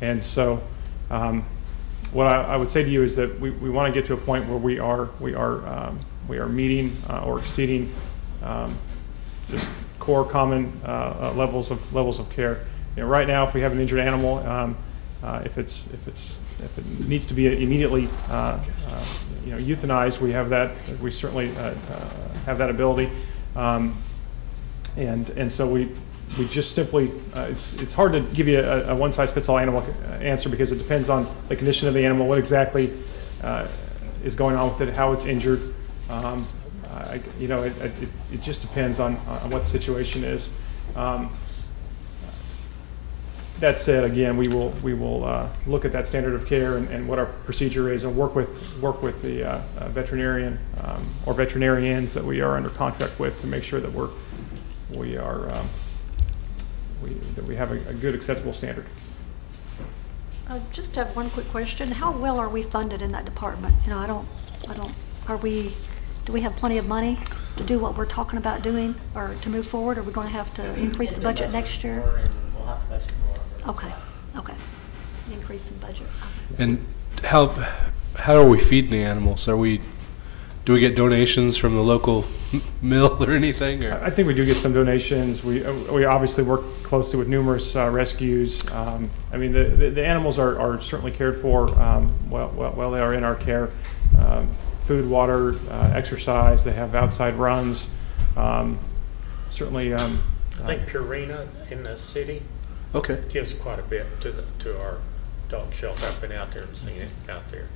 And so, what I would say to you is that we want to get to a point where we are meeting or exceeding just core common levels of care. Right now, if we have an injured animal, if it's if it needs to be immediately euthanized, we certainly have that ability. And so we just simply, it's hard to give you a one-size-fits-all animal answer because it depends on the condition of the animal, what exactly is going on with it, how it's injured. It just depends on what the situation is. That said, again, we will look at that standard of care and what our procedure is, and work with the veterinarian or veterinarians that we are under contract with to make sure that we have a good, acceptable standard. Just have one quick question. How well are we funded in that department? Do we have plenty of money to do what we're talking about doing, or to move forward? Are we going to have to increase the budget next year? Okay. Increase in budget. And how are we feeding the animals? Do we get donations from the local mill or anything? Or? I think we do get some donations. We obviously work closely with numerous rescues. The animals are certainly cared for while they are in our care. Food, water, exercise. They have outside runs. Certainly. I think Purina in the city gives quite a bit to our dog shelter. I've been out there and seen it out there.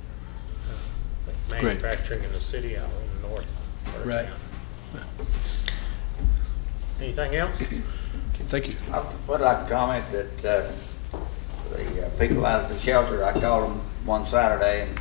Manufacturing in the city out in the north part of town. Anything else? Thank you. I would like to comment that the people out at the shelter, I called them one Saturday and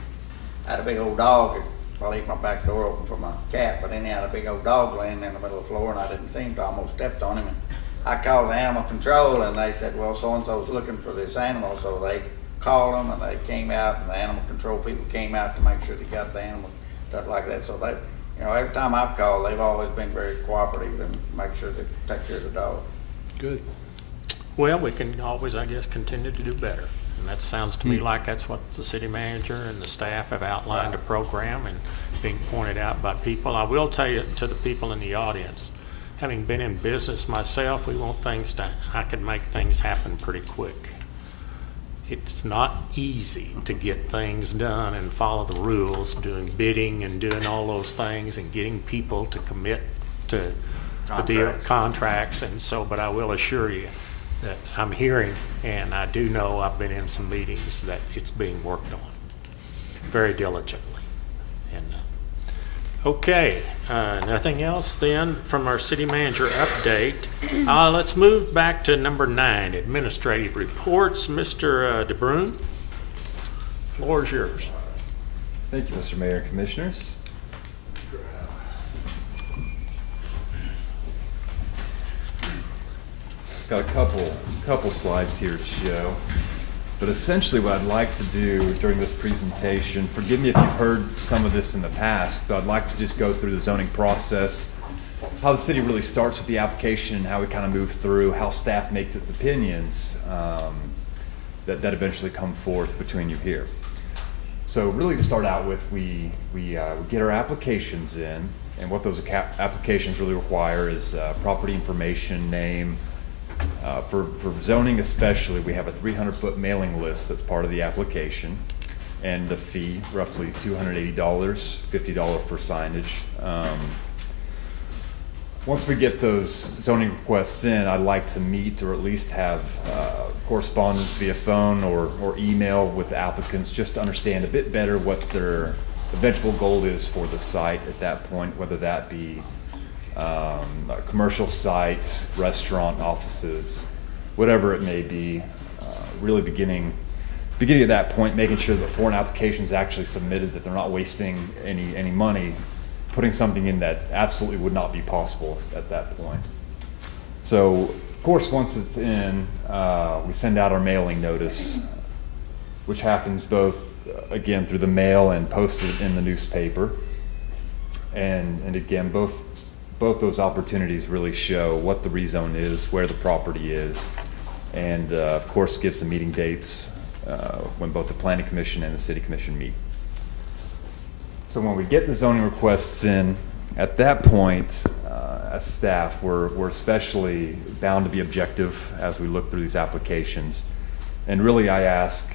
had a big old dog. I left my back door open for my cat, but then he had a big old dog laying in the middle of the floor, and I didn't see him, so I almost stepped on him. And I called the animal control, and they said, well, so-and-so's looking for this animal, so they called them, and they came out, and the animal control people came out to make sure they got the animal, stuff like that. So they, every time I've called, they've always been very cooperative and make sure they take care of the dog. Good. Well, we can always, I guess, continue to do better. And that sounds to me like that's what the city manager and the staff have outlined a program and being pointed out by people. I will tell you to the people in the audience, having been in business myself, I can make things happen pretty quick. It's not easy to get things done and follow the rules, doing bidding and doing all those things and getting people to commit to contracts and so, but I will assure you that I'm hearing, and I do know I've been in some meetings, that it's being worked on very diligently. And okay, nothing else then from our city manager update. Let's move back to number 9, administrative reports. Mr. DeBrun, floor is yours. Thank you, Mr. Mayor and Commissioners. Got a couple slides here to show, but essentially what I'd like to do during this presentation, forgive me if you've heard some of this in the past, but I'd like to just go through the zoning process, how the city really starts with the application and how we kind of move through, how staff makes its opinions that eventually come forth between you here. So really to start out with, we get our applications in, and what those applications really require is property information, name. For zoning especially, we have a 300-foot mailing list that's part of the application, and the fee, roughly $280, $50 for signage. Once we get those zoning requests in, I'd like to meet or at least have correspondence via phone or email with the applicants just to understand a bit better what their eventual goal is for the site at that point, whether that be a commercial site, restaurant, offices, whatever it may be. Really beginning at that point, making sure that before an application is actually submitted, that they're not wasting any money, putting something in that absolutely would not be possible at that point. So, of course, once it's in, we send out our mailing notice, which happens both, again, through the mail and posted in the newspaper. And again, both those opportunities really show what the rezone is, where the property is, and of course give some meeting dates when both the Planning Commission and the City Commission meet. So when we get the zoning requests in, at that point, as staff, we're especially bound to be objective as we look through these applications. And really I ask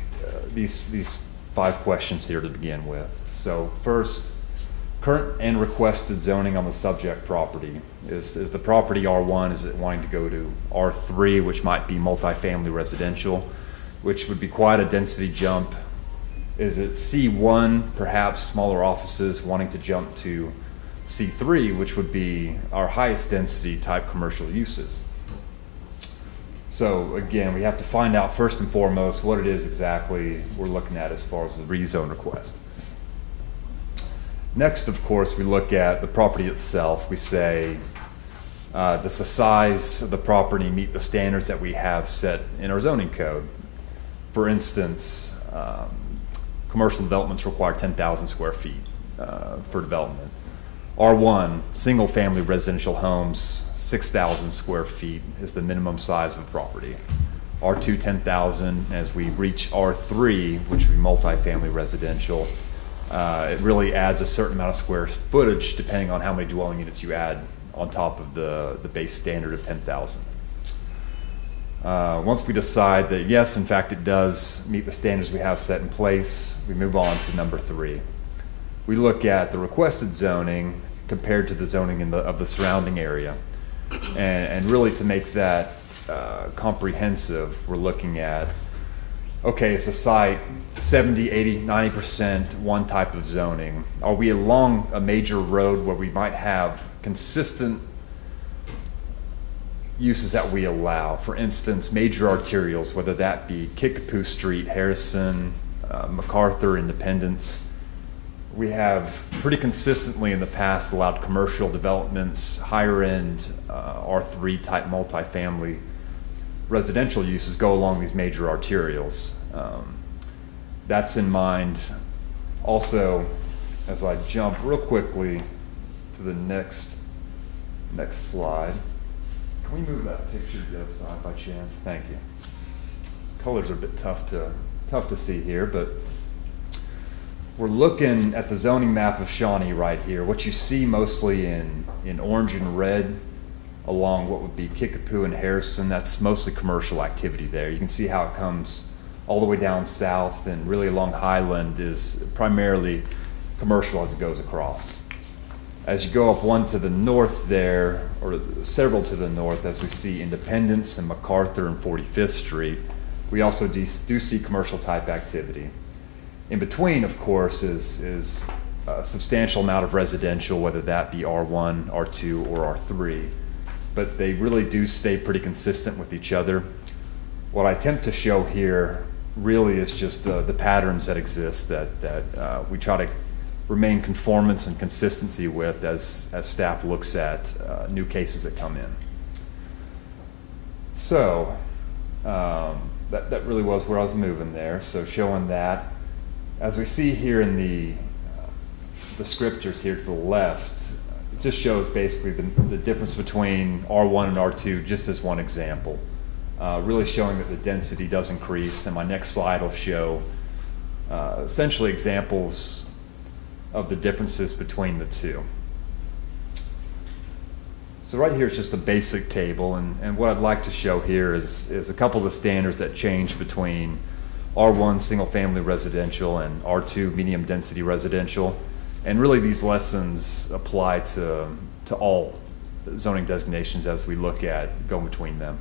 these 5 questions here to begin with. So first, current and requested zoning on the subject property. Is the property R1? Is it wanting to go to R3, which might be multifamily residential, which would be quite a density jump? Is it C1, perhaps smaller offices wanting to jump to C3, which would be our highest density type commercial uses? So again, we have to find out first and foremost what it is exactly we're looking at as far as the rezone request. Next, of course, we look at the property itself. We say, does the size of the property meet the standards that we have set in our zoning code? For instance, commercial developments require 10,000 square feet for development. R1, single family residential homes, 6,000 square feet is the minimum size of the property. R2, 10,000. As we reach R3, which would be multifamily residential, it really adds a certain amount of square footage depending on how many dwelling units you add on top of the base standard of 10,000. Once we decide that yes, in fact, it does meet the standards we have set in place, we move on to number 3. We look at the requested zoning compared to the zoning of the surrounding area. And really to make that comprehensive, we're looking at, okay, it's a site 70, 80, 90% one type of zoning. Are we along a major road where we might have consistent uses that we allow? For instance, major arterials, whether that be Kickapoo Street, Harrison, MacArthur, Independence. We have pretty consistently in the past allowed commercial developments, higher end R3 type multifamily residential uses go along these major arterials. That's in mind. Also, as I jump real quickly to the next slide, can we move that picture to the other side by chance? Thank you. Colors are a bit tough to see here, but we're looking at the zoning map of Shawnee right here. What you see mostly in orange and red along what would be Kickapoo and Harrison, that's mostly commercial activity there. You can see how it comes all the way down south and really along Highland is primarily commercial as it goes across. As you go up one to the north there, or several to the north, as we see Independence and MacArthur and 45th Street, we also do see commercial type activity. In between, of course, is a substantial amount of residential, whether that be R1, R2, or R3. But they really do stay pretty consistent with each other. What I attempt to show here really is just the patterns that exist that we try to remain conformance and consistency with as staff looks at new cases that come in. So that really was where I was moving there. So showing that. As we see here in the descriptors here to the left, it just shows basically the difference between R1 and R2, just as one example. Really showing that the density does increase, and my next slide will show essentially examples of the differences between the two. So right here is just a basic table, and what I'd like to show here is a couple of the standards that change between R1 single family residential and R2 medium density residential. And really these lessons apply to all zoning designations as we look at going between them.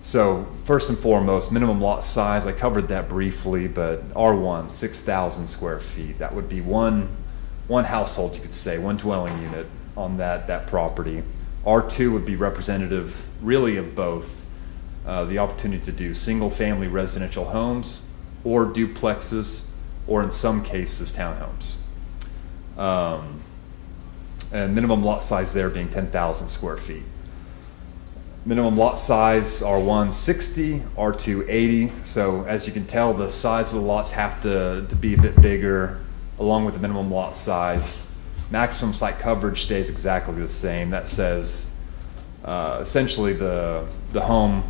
So first and foremost, minimum lot size, I covered that briefly, but R1, 6,000 square feet. That would be one household, you could say, one dwelling unit on that property. R2 would be representative really of both. The opportunity to do single-family residential homes or duplexes, or in some cases, townhomes. And minimum lot size there being 10,000 square feet. Minimum lot size R1 60, R2 80. So as you can tell, the size of the lots have to be a bit bigger along with the minimum lot size. Maximum site coverage stays exactly the same. That says essentially the home,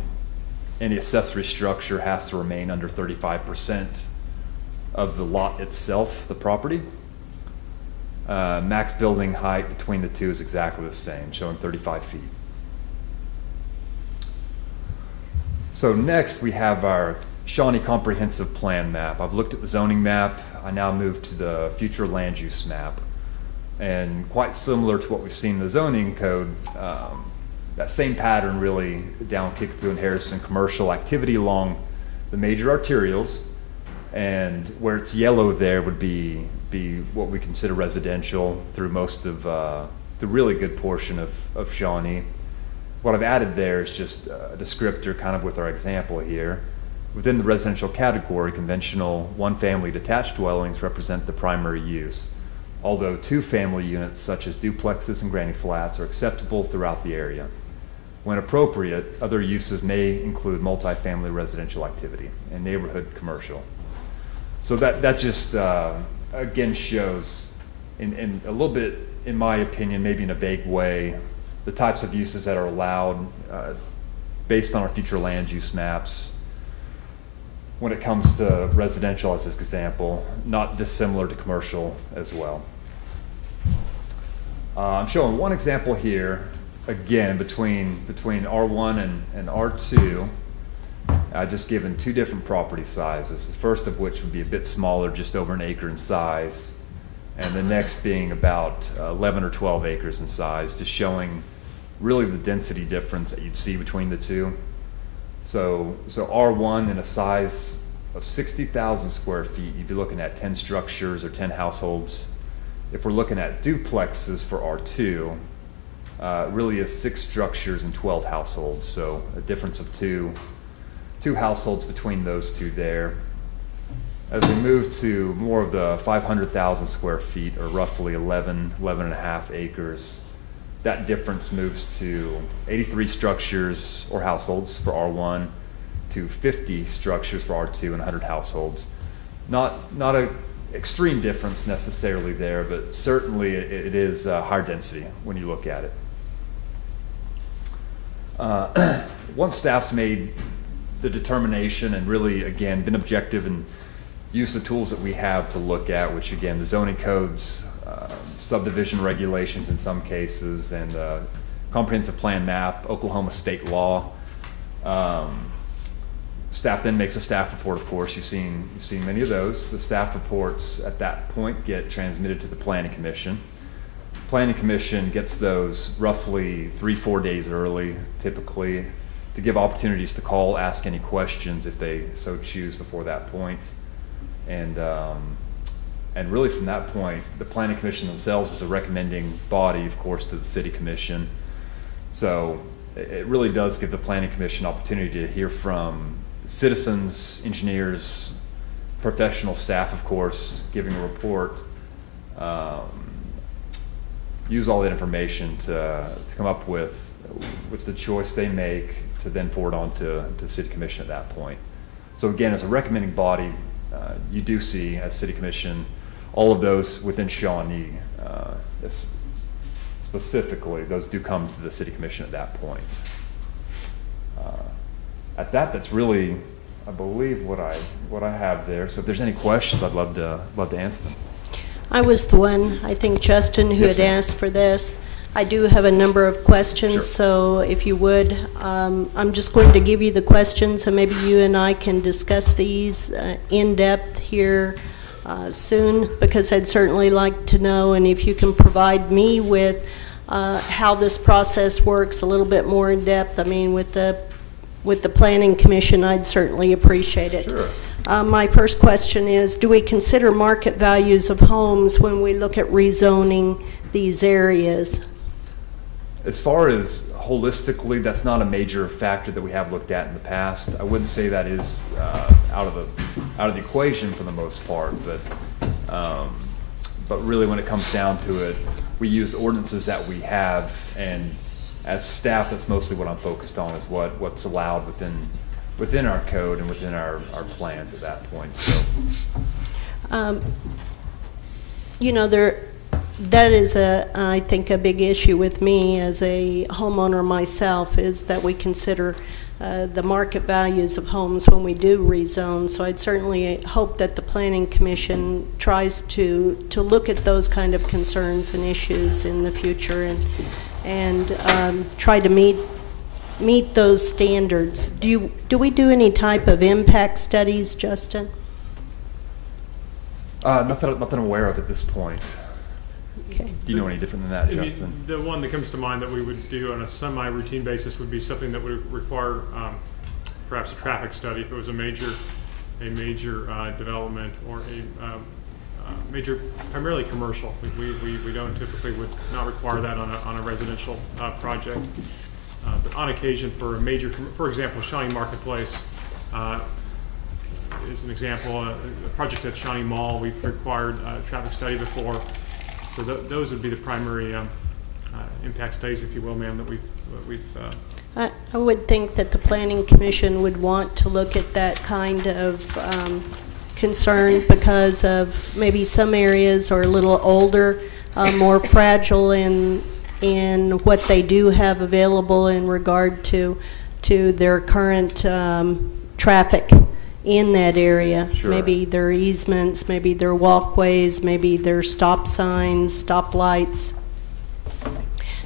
any accessory structure has to remain under 35% of the lot itself, the property. Max building height between the two is exactly the same, showing 35 feet. So next we have our Shawnee Comprehensive Plan map. I've looked at the zoning map. I now move to the future land use map. And quite similar to what we've seen in the zoning code, that same pattern really down Kickapoo and Harrison, commercial activity along the major arterials, and where it's yellow there would be what we consider residential through most of the really good portion of Shawnee. What I've added there is just a descriptor kind of with our example here. Within the residential category, conventional one-family detached dwellings represent the primary use, although two-family units such as duplexes and granny flats are acceptable throughout the area. When appropriate, other uses may include multifamily residential activity and neighborhood commercial. So that just, again, shows in a little bit, in my opinion, maybe in a vague way, the types of uses that are allowed based on our future land use maps when it comes to residential as this example, not dissimilar to commercial as well. I'm showing one example here, again, between R1 and R2. I've just given two different property sizes, the first of which would be a bit smaller, just over an acre in size, and the next being about 11 or 12 acres in size, just showing really the density difference that you'd see between the two. So R1 in a size of 60,000 square feet, you'd be looking at 10 structures or 10 households. If we're looking at duplexes for R2, really is 6 structures and 12 households. So a difference of two households between those two there. As we move to more of the 500,000 square feet, or roughly 11 and a half acres, that difference moves to 83 structures or households for R1 to 50 structures for R2 and 100 households. Not a extreme difference necessarily there, but certainly it is higher density when you look at it. Once staff's made the determination and really, again, been objective and used the tools that we have to look at, which again, the zoning codes, subdivision regulations in some cases, and comprehensive plan map, Oklahoma state law. Staff then makes a staff report, of course. You've seen many of those. The staff reports at that point get transmitted to the Planning Commission. Planning Commission gets those roughly 3-4 days early, typically, to give opportunities to call, ask any questions if they so choose before that point. And really from that point, the Planning Commission themselves is a recommending body, of course, to the City Commission. So it really does give the Planning Commission opportunity to hear from citizens, engineers, professional staff, of course, giving a report, use all that information to come up with the choice they make to then forward on to the City Commission at that point. So again, as a recommending body, you do see, as City Commission, all of those within Shawnee, specifically, those do come to the City Commission at that point. At that's really, I believe, what I have there. So if there's any questions, I'd love to answer them. I was the one, I think, Justin, who Yes, had ma'am. asked for this. I do have a number of questions, Sure. so if you would, I'm just going to give you the questions, and maybe you and I can discuss these in depth here soon, because I'd certainly like to know, and if you can provide me with how this process works a little bit more in depth. I mean, with the Planning Commission, I'd certainly appreciate it. Sure. My first question is, do we consider market values of homes when we look at rezoning these areas? As far as holistically, that's not a major factor that we have looked at in the past. I wouldn't say that is out of the equation for the most part, but really when it comes down to it, we use the ordinances that we have, and as staff, that's mostly what I'm focused on, is what's allowed within our code and within our plans at that point. So, you know, that is I think a big issue with me as a homeowner myself, is that we consider the market values of homes when we do rezone. So I'd certainly hope that the Planning Commission tries to look at those kind of concerns and issues in the future, and try to meet meet those standards, do we do any type of impact studies, Justin? Nothing I'm aware of at this point. Okay. Do you know any different than that, I mean, Justin? the one that comes to mind that we would do on a semi-routine basis would be something that would require perhaps a traffic study if it was a major development or a major, primarily commercial. We don't typically would not require that on a residential project. But on occasion for a major, for example, Shawnee Marketplace is an example. A project at Shawnee Mall, we've required a traffic study before. So those would be the primary impact studies, if you will, ma'am, that we've I would think that the Planning Commission would want to look at that kind of concern because of maybe some areas are a little older, more fragile in what they do have available in regard to their current traffic in that area. Sure. Maybe their easements, maybe their walkways, maybe their stop signs, stop lights.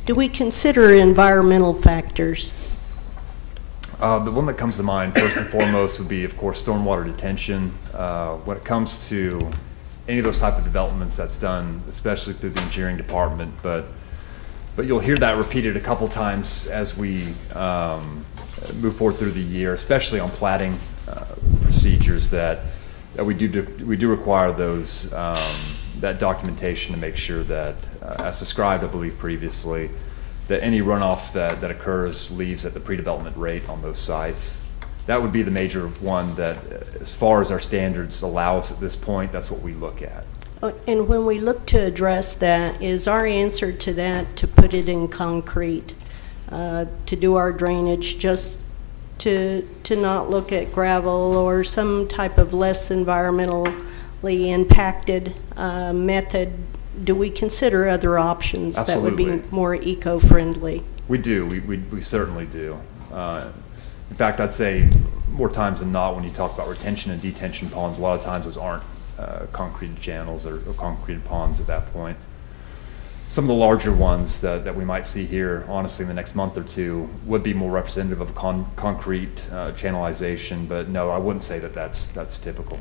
Do we consider environmental factors? The one that comes to mind first and foremost would be, of course, stormwater detention. When it comes to any of those type of developments, that's done especially through the engineering department, but you'll hear that repeated a couple times as we move forward through the year, especially on platting procedures that we do require those that documentation to make sure that, as described, I believe previously, that any runoff that occurs leaves at the pre-development rate on those sites. That would be the major one that, as far as our standards allow us at this point, that's what we look at. And when we look to address that, is our answer to that to put it in concrete, to do our drainage, just to not look at gravel or some type of less environmentally impacted method? Do we consider other options Absolutely. that would be more eco-friendly? We do. We certainly do. In fact, I'd say more times than not, when you talk about retention and detention ponds, a lot of times those aren't concrete channels or concrete ponds at that point. Some of the larger ones that we might see here, honestly, in the next month or two, would be more representative of concrete channelization. But no, I wouldn't say that that's typical.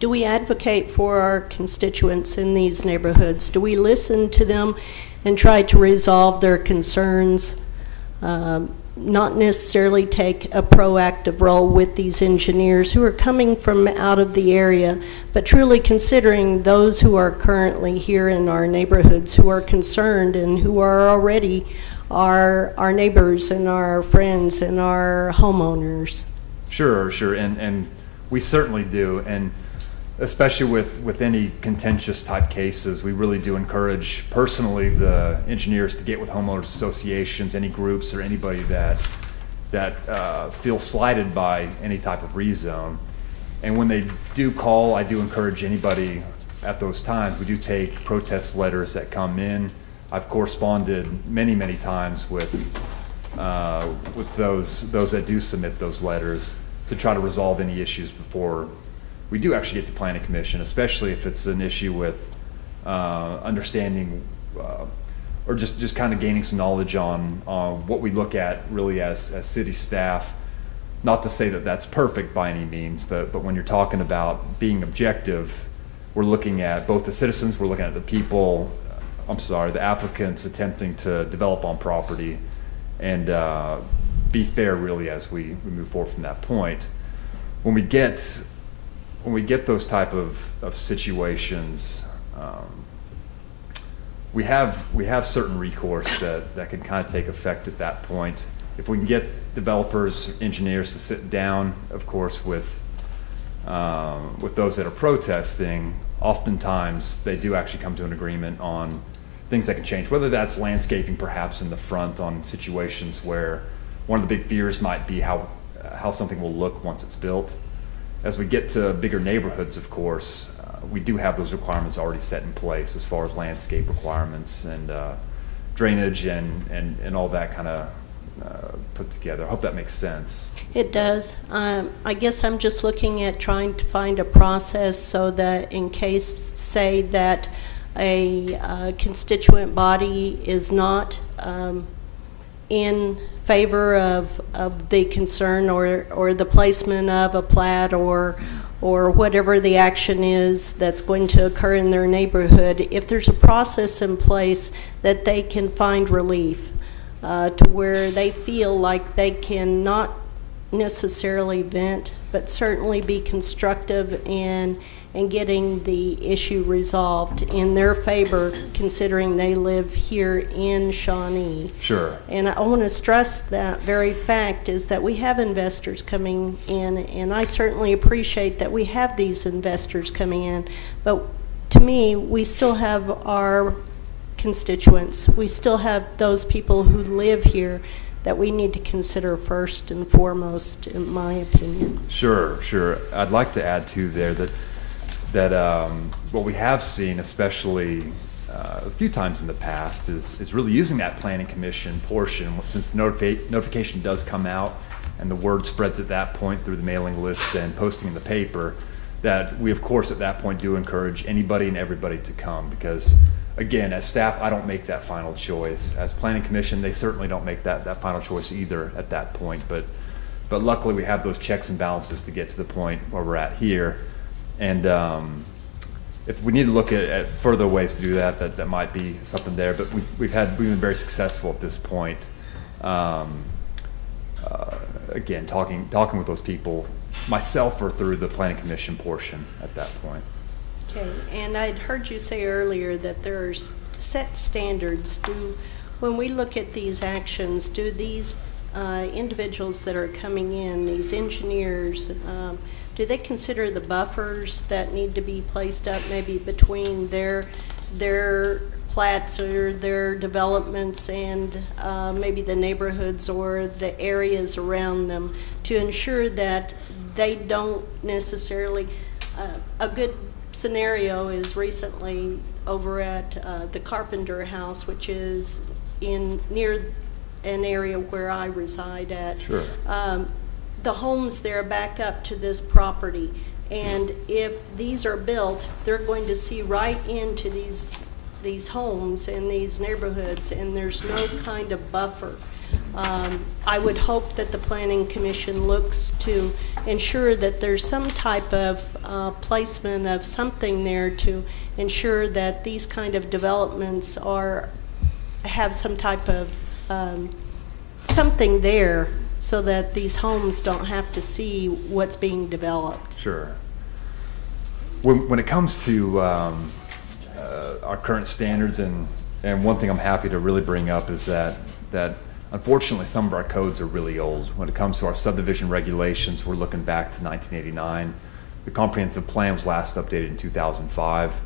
Do we advocate for our constituents in these neighborhoods? Do we listen to them and try to resolve their concerns? Not necessarily take a proactive role with these engineers who are coming from out of the area, but truly considering those who are currently here in our neighborhoods who are concerned and who are already our neighbors and our friends and our homeowners. Sure, and we certainly do. And especially with any contentious type cases, we really do encourage personally the engineers to get with homeowners associations, any groups or anybody that feels slighted by any type of rezone. And when they do call, I do encourage anybody at those times. We do take protest letters that come in. I've corresponded many times with those that do submit those letters to try to resolve any issues before we do actually get to Planning Commission, especially if it's an issue with understanding or just kind of gaining some knowledge on what we look at really as city staff. Not to say that that's perfect by any means, but when you're talking about being objective, we're looking at both the citizens, we're looking at the people, the applicants attempting to develop on property and be fair really as we move forward from that point. When we get those type of situations, we have certain recourse that can kind of take effect at that point. If we can get developers, engineers to sit down, of course, with those that are protesting, oftentimes they do actually come to an agreement on things that can change, whether that's landscaping perhaps in the front on situations where one of the big fears might be how something will look once it's built. As we get to bigger neighborhoods, of course, we do have those requirements already set in place as far as landscape requirements and drainage and all that kind of put together. I hope that makes sense. It does. I guess I'm just looking at trying to find a process so that in case, say, that a constituent body is not in favor of the concern or the placement of a plat or whatever the action is that's going to occur in their neighborhood, if there's a process in place that they can find relief to where they feel like they can not necessarily vent, but certainly be constructive in getting the issue resolved in their favor, considering they live here in Shawnee. Sure. And I want to stress that very fact is that we have investors coming in, and I certainly appreciate that we have these investors coming in, but to me, we still have our constituents. We still have those people who live here that we need to consider first and foremost, in my opinion. Sure, sure. I'd like to add too there that what we have seen, especially a few times in the past, is really using that planning commission portion. Since notification does come out and the word spreads at that point through the mailing lists and posting in the paper, that we of course at that point do encourage anybody and everybody to come, because again, as staff, I don't make that final choice. As planning commission, they certainly don't make that final choice either at that point, but luckily we have those checks and balances to get to the point where we're at here. And if we need to look at further ways to do that might be something there. But we've been very successful at this point. Again, talking with those people, myself or through the planning commission portion at that point. Okay, and I'd heard you say earlier that there's set standards. When we look at these actions, do these individuals that are coming in, these engineers, do they consider the buffers that need to be placed up maybe between their plats or their developments and maybe the neighborhoods or the areas around them to ensure that they don't necessarily, a good scenario is recently over at the Carpenter House, which is near an area where I reside at. Sure. The homes there back up to this property, and if these are built, they're going to see right into these homes and these neighborhoods, and there's no kind of buffer. I would hope that the Planning Commission looks to ensure that there's some type of placement of something there to ensure that these kind of developments have some type of something there, so that these homes don't have to see what's being developed. Sure. When it comes to our current standards, and one thing I'm happy to really bring up is that unfortunately some of our codes are really old. When it comes to our subdivision regulations, we're looking back to 1989. The comprehensive plan was last updated in 2005.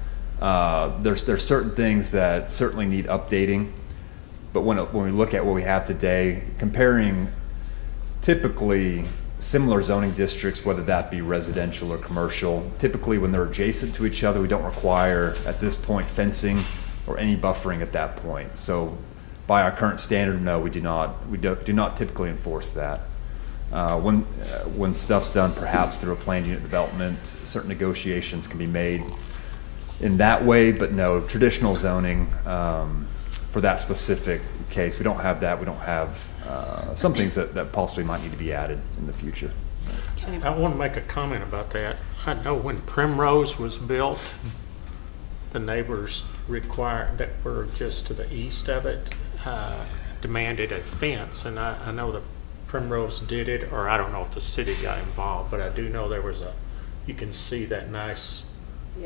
There's certain things that certainly need updating, but when we look at what we have today, comparing typically similar zoning districts, whether that be residential or commercial, typically when they're adjacent to each other, we don't require at this point fencing or any buffering at that point. So by our current standard, no, we do not typically enforce that. When stuff's done perhaps through a planned unit development, certain negotiations can be made in that way, but no, traditional zoning for that specific case, we don't have that. We don't have some things that possibly might need to be added in the future. I want to make a comment about that. I know when Primrose was built, the neighbors that were just to the east of it demanded a fence, and I know that Primrose did it, or I don't know if the city got involved, but I do know there was you can see that nice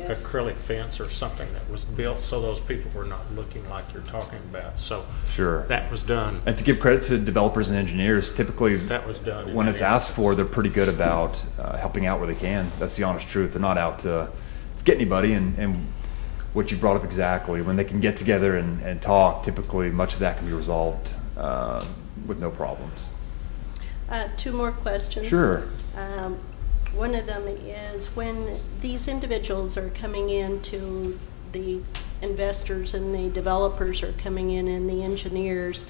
acrylic fence or something that was built so those people were not looking like you're talking about. So sure, that was done. And to give credit to developers and engineers, typically that was done when it's asked for, they're pretty good about helping out where they can. That's the honest truth. They're not out to get anybody, and what you brought up exactly, when they can get together and talk, typically much of that can be resolved with no problems. Two more questions. Sure. One of them is when these individuals are coming in to the investors and the developers are coming in and the engineers,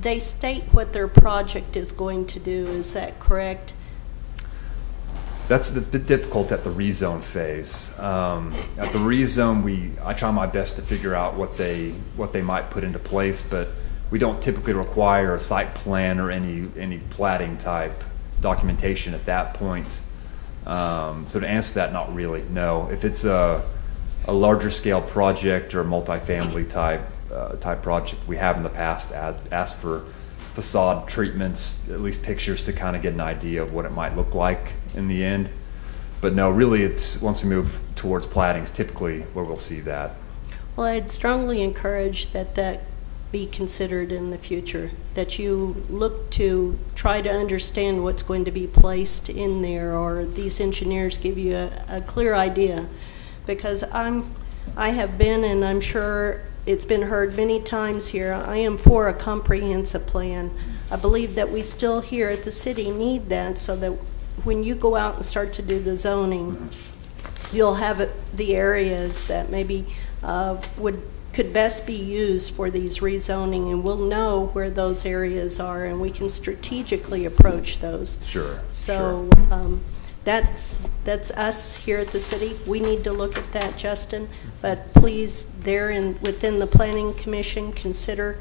they state what their project is going to do. Is that correct? That's a bit difficult at the rezone phase. At the rezone, I try my best to figure out what they might put into place, but we don't typically require a site plan or any platting type documentation at that point. So to answer that, not really, no. If it's a larger scale project or a multifamily type project, we have in the past asked for facade treatments, at least pictures to kind of get an idea of what it might look like in the end. But no, really, it's once we move towards plattings, typically where we'll see that. Well, I'd strongly encourage that be considered in the future, that you look to try to understand what's going to be placed in there, or these engineers give you a clear idea. Because I have been, and I'm sure it's been heard many times here, I am for a comprehensive plan. I believe that we still here at the city need that, so that when you go out and start to do the zoning, you'll have the areas that maybe could best be used for these rezoning, and we'll know where those areas are, and we can strategically approach those. Sure. So that's us here at the city. We need to look at that, Justin. But please, within the Planning Commission, consider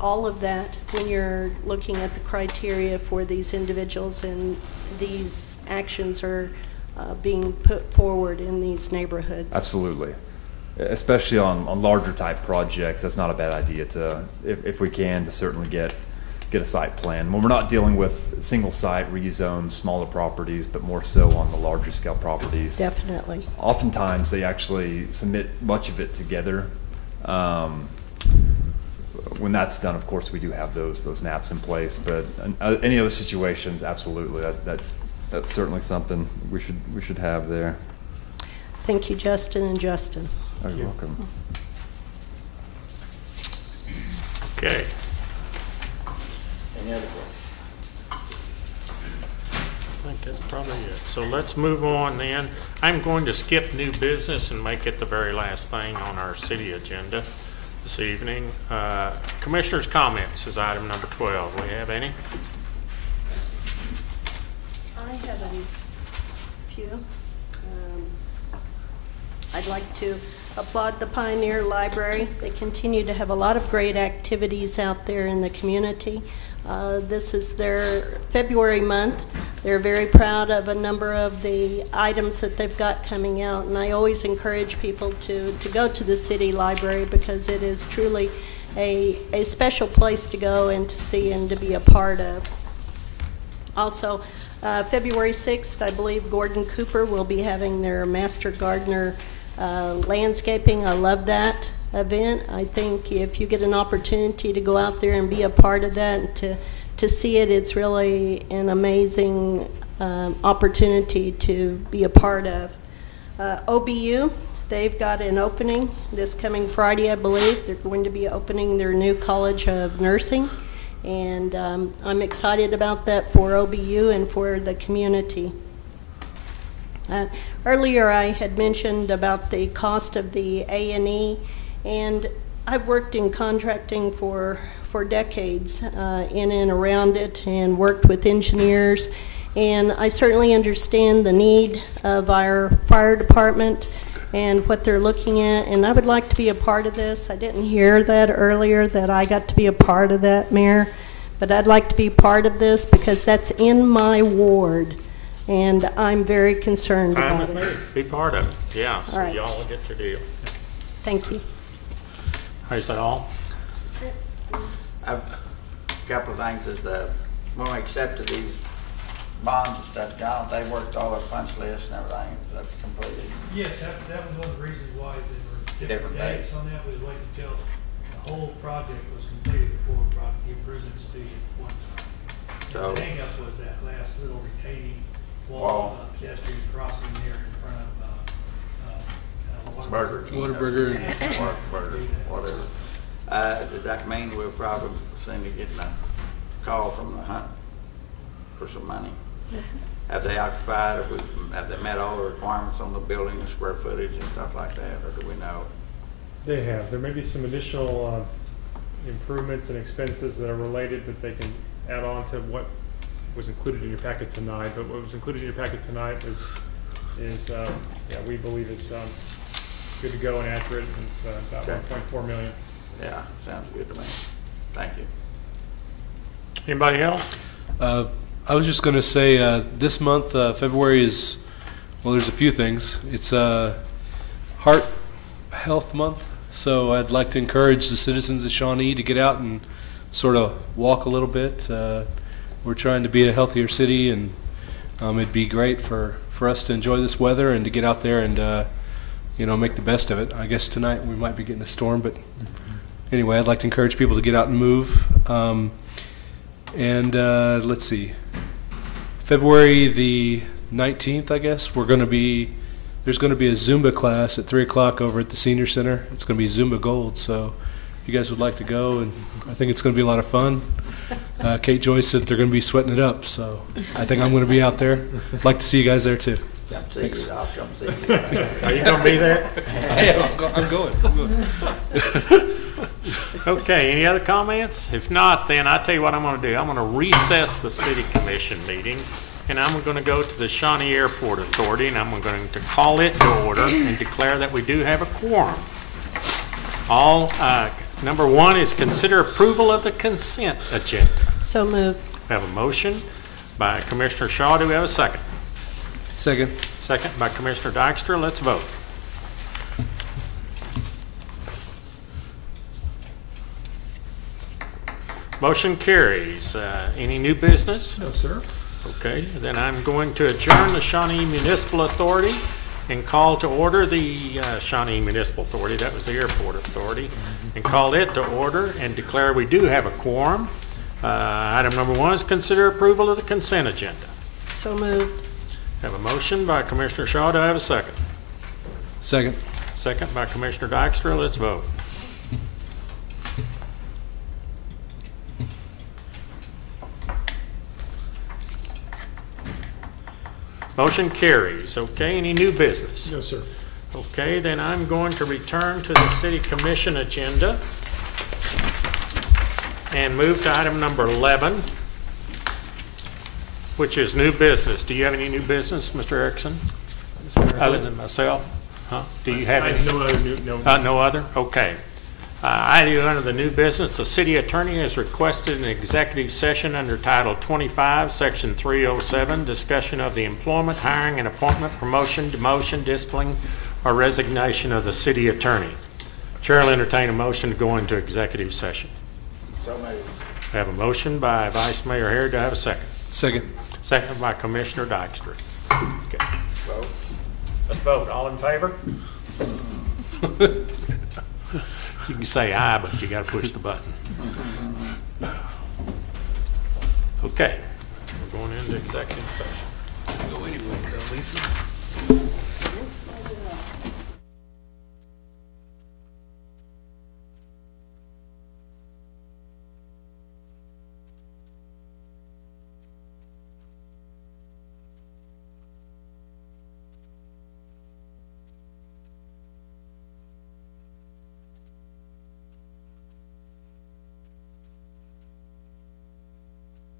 all of that when you're looking at the criteria for these individuals and these actions are being put forward in these neighborhoods. Absolutely. Especially on larger type projects, that's not a bad idea to, if we can, to certainly get a site plan. When we're not dealing with single site rezones, smaller properties, but more so on the larger scale properties. Definitely. Oftentimes they actually submit much of it together. When that's done, of course, we do have those maps in place, but any other situations, absolutely, that's certainly something we should have there. Thank you, Justin and Justin. Oh, you're welcome. Okay. Any other questions? I think that's probably it. So let's move on then. I'm going to skip new business and make it the very last thing on our city agenda this evening. Commissioners' comments is item number 12. We have any? I have a few. I'd like to applaud the Pioneer Library. They continue to have a lot of great activities out there in the community. This is their February month. They're very proud of a number of the items that they've got coming out, and I always encourage people to go to the city library, because it is truly a special place to go and to see and to be a part of. Also, February 6th, I believe Gordon Cooper will be having their Master Gardener landscaping. I love that event. I think if you get an opportunity to go out there and be a part of that, to see it, it's really an amazing opportunity to be a part of. OBU, they've got an opening this coming Friday, I believe. They're going to be opening their new College of Nursing, and I'm excited about that for OBU and for the community. Earlier I had mentioned about the cost of the A&E, and I've worked in contracting for decades in and around it, and worked with engineers, and I certainly understand the need of our fire department and what they're looking at, and I would like to be a part of this. I didn't hear that earlier, that I got to be a part of that, Mayor, but I'd like to be part of this because that's in my ward. And I'm very concerned about it. Be part of it, yeah. So right. y'all will get your deal. Thank you. Is that all? That's it. A couple of things is when we accepted these bonds and stuff, John, they worked all their punch lists and everything. Was that completed? Yes, that was one of the reasons why there were different Different dates on that. We waited until the whole project was completed before we brought the improvements to you at one time. So- The hang-up was that last little retaining wall, pedestrian crossing there in front of Burger King. Whataburger. Whataburger, whatever. Does that mean we'll probably soon be getting a call from the hunt for some money? Have they occupied, have they met all the requirements on the building, the square footage and stuff like that, or do we know? They have. There may be some additional improvements and expenses that are related that they can add on to what was included in your packet tonight. But what was included in your packet tonight is we believe it's good to go and accurate. It's about Okay. 1.4 million. Yeah, sounds good to me. Thank you. Anybody else? I was just going to say this month, February is, well, there's a few things. It's Heart Health Month, so I'd like to encourage the citizens of Shawnee to get out and sort of walk a little bit. We're trying to be a healthier city, and it'd be great for us to enjoy this weather and to get out there and make the best of it. I guess tonight we might be getting a storm, but anyway, I'd like to encourage people to get out and move. Let's see, February the 19th, I guess, there's going to be a Zumba class at 3 o'clock over at the Senior Center. It's going to be Zumba Gold, so if you guys would like to go, and I think it's going to be a lot of fun. Kate Joyce said they're going to be sweating it up, so I think I'm going to be out there. I'd like to see you guys there too. Thanks. I'll come see you. Are you going to be there? I'm going. Okay, any other comments? If not, then I tell you what I'm going to do. I'm going to recess the city commission meeting, and I'm going to go to the Shawnee Airport Authority, and I'm going to call it to order and declare that we do have a quorum. Number one is consider approval of the consent agenda. So moved. We have a motion by Commissioner Shaw. Do we have a second? Second. Second by Commissioner Dykstra. Let's vote. Motion carries. Any new business? No, sir. Okay, then I'm going to adjourn the Shawnee Municipal Authority and call to order the Shawnee Municipal Authority, that was the Airport Authority, and call it to order and declare we do have a quorum. Item number one is consider approval of the consent agenda. So moved. Have a motion by Commissioner Shaw. Do I have a second? Second. Second by Commissioner Dykstra. Let's vote. Motion carries. Okay, any new business? No, sir. Okay, then I'm going to return to the City Commission agenda and move to item number 11, which is new business. Do you have any new business, Mr. Erickson? Other than myself? Huh? Do you have any? No other new, no. No other? Okay. Item under the new business, the city attorney has requested an executive session under Title 25, Section 307, discussion of the employment, hiring, and appointment, promotion, demotion, discipline, or resignation of the city attorney. Chair will entertain a motion to go into executive session. So moved. I have a motion by Vice Mayor Hare. Do I have a second? Second. Second by Commissioner Dykstra. Okay. Vote. Let's vote. All in favor? You can say aye, but you got to push the button. Okay, we're going into executive session. Go anywhere, Lisa.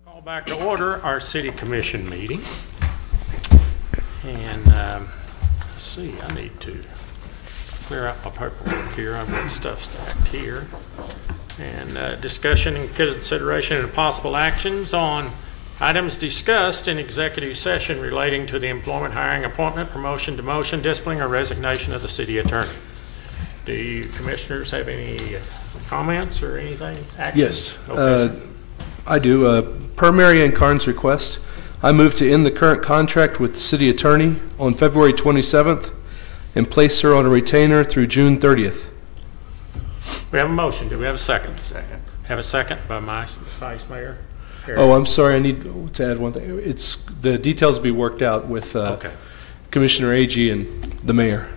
Call back to order our city commission meeting. And let's see, I need to clear out my paperwork here. I've got stuff stacked here. And discussion and consideration and possible actions on items discussed in executive session relating to the employment, hiring, appointment, promotion, demotion, disciplining, or resignation of the city attorney. Do you commissioners have any comments or anything? Action? Yes. Okay. I do. Per Mary Ann Carnes' request, I move to end the current contract with the city attorney on February 27th and place her on a retainer through June 30th. We have a motion. Do we have a second? Second. Have a second by my Vice Mayor. Oh, I'm sorry. I need to add one thing. It's the details will be worked out with Okay. Commissioner Agee and the mayor.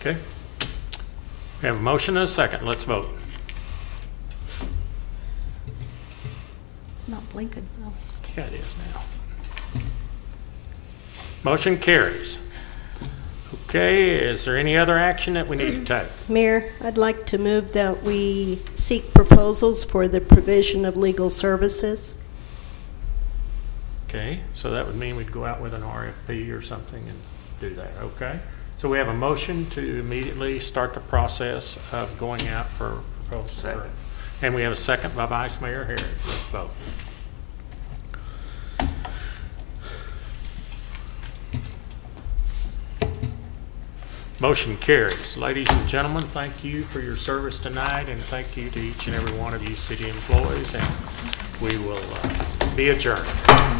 Okay. We have a motion and a second. Let's vote. It's not blinking. No. Yeah, it is now. Motion carries. Okay, is there any other action that we need to take? Mayor, I'd like to move that we seek proposals for the provision of legal services. Okay, so that would mean we'd go out with an RFP or something and do that, okay? So we have a motion to immediately start the process of going out for proposals. And we have a second by Vice Mayor Harris. Let's vote. Motion carries. Ladies and gentlemen, thank you for your service tonight, and thank you to each and every one of you city employees, and we will be adjourned.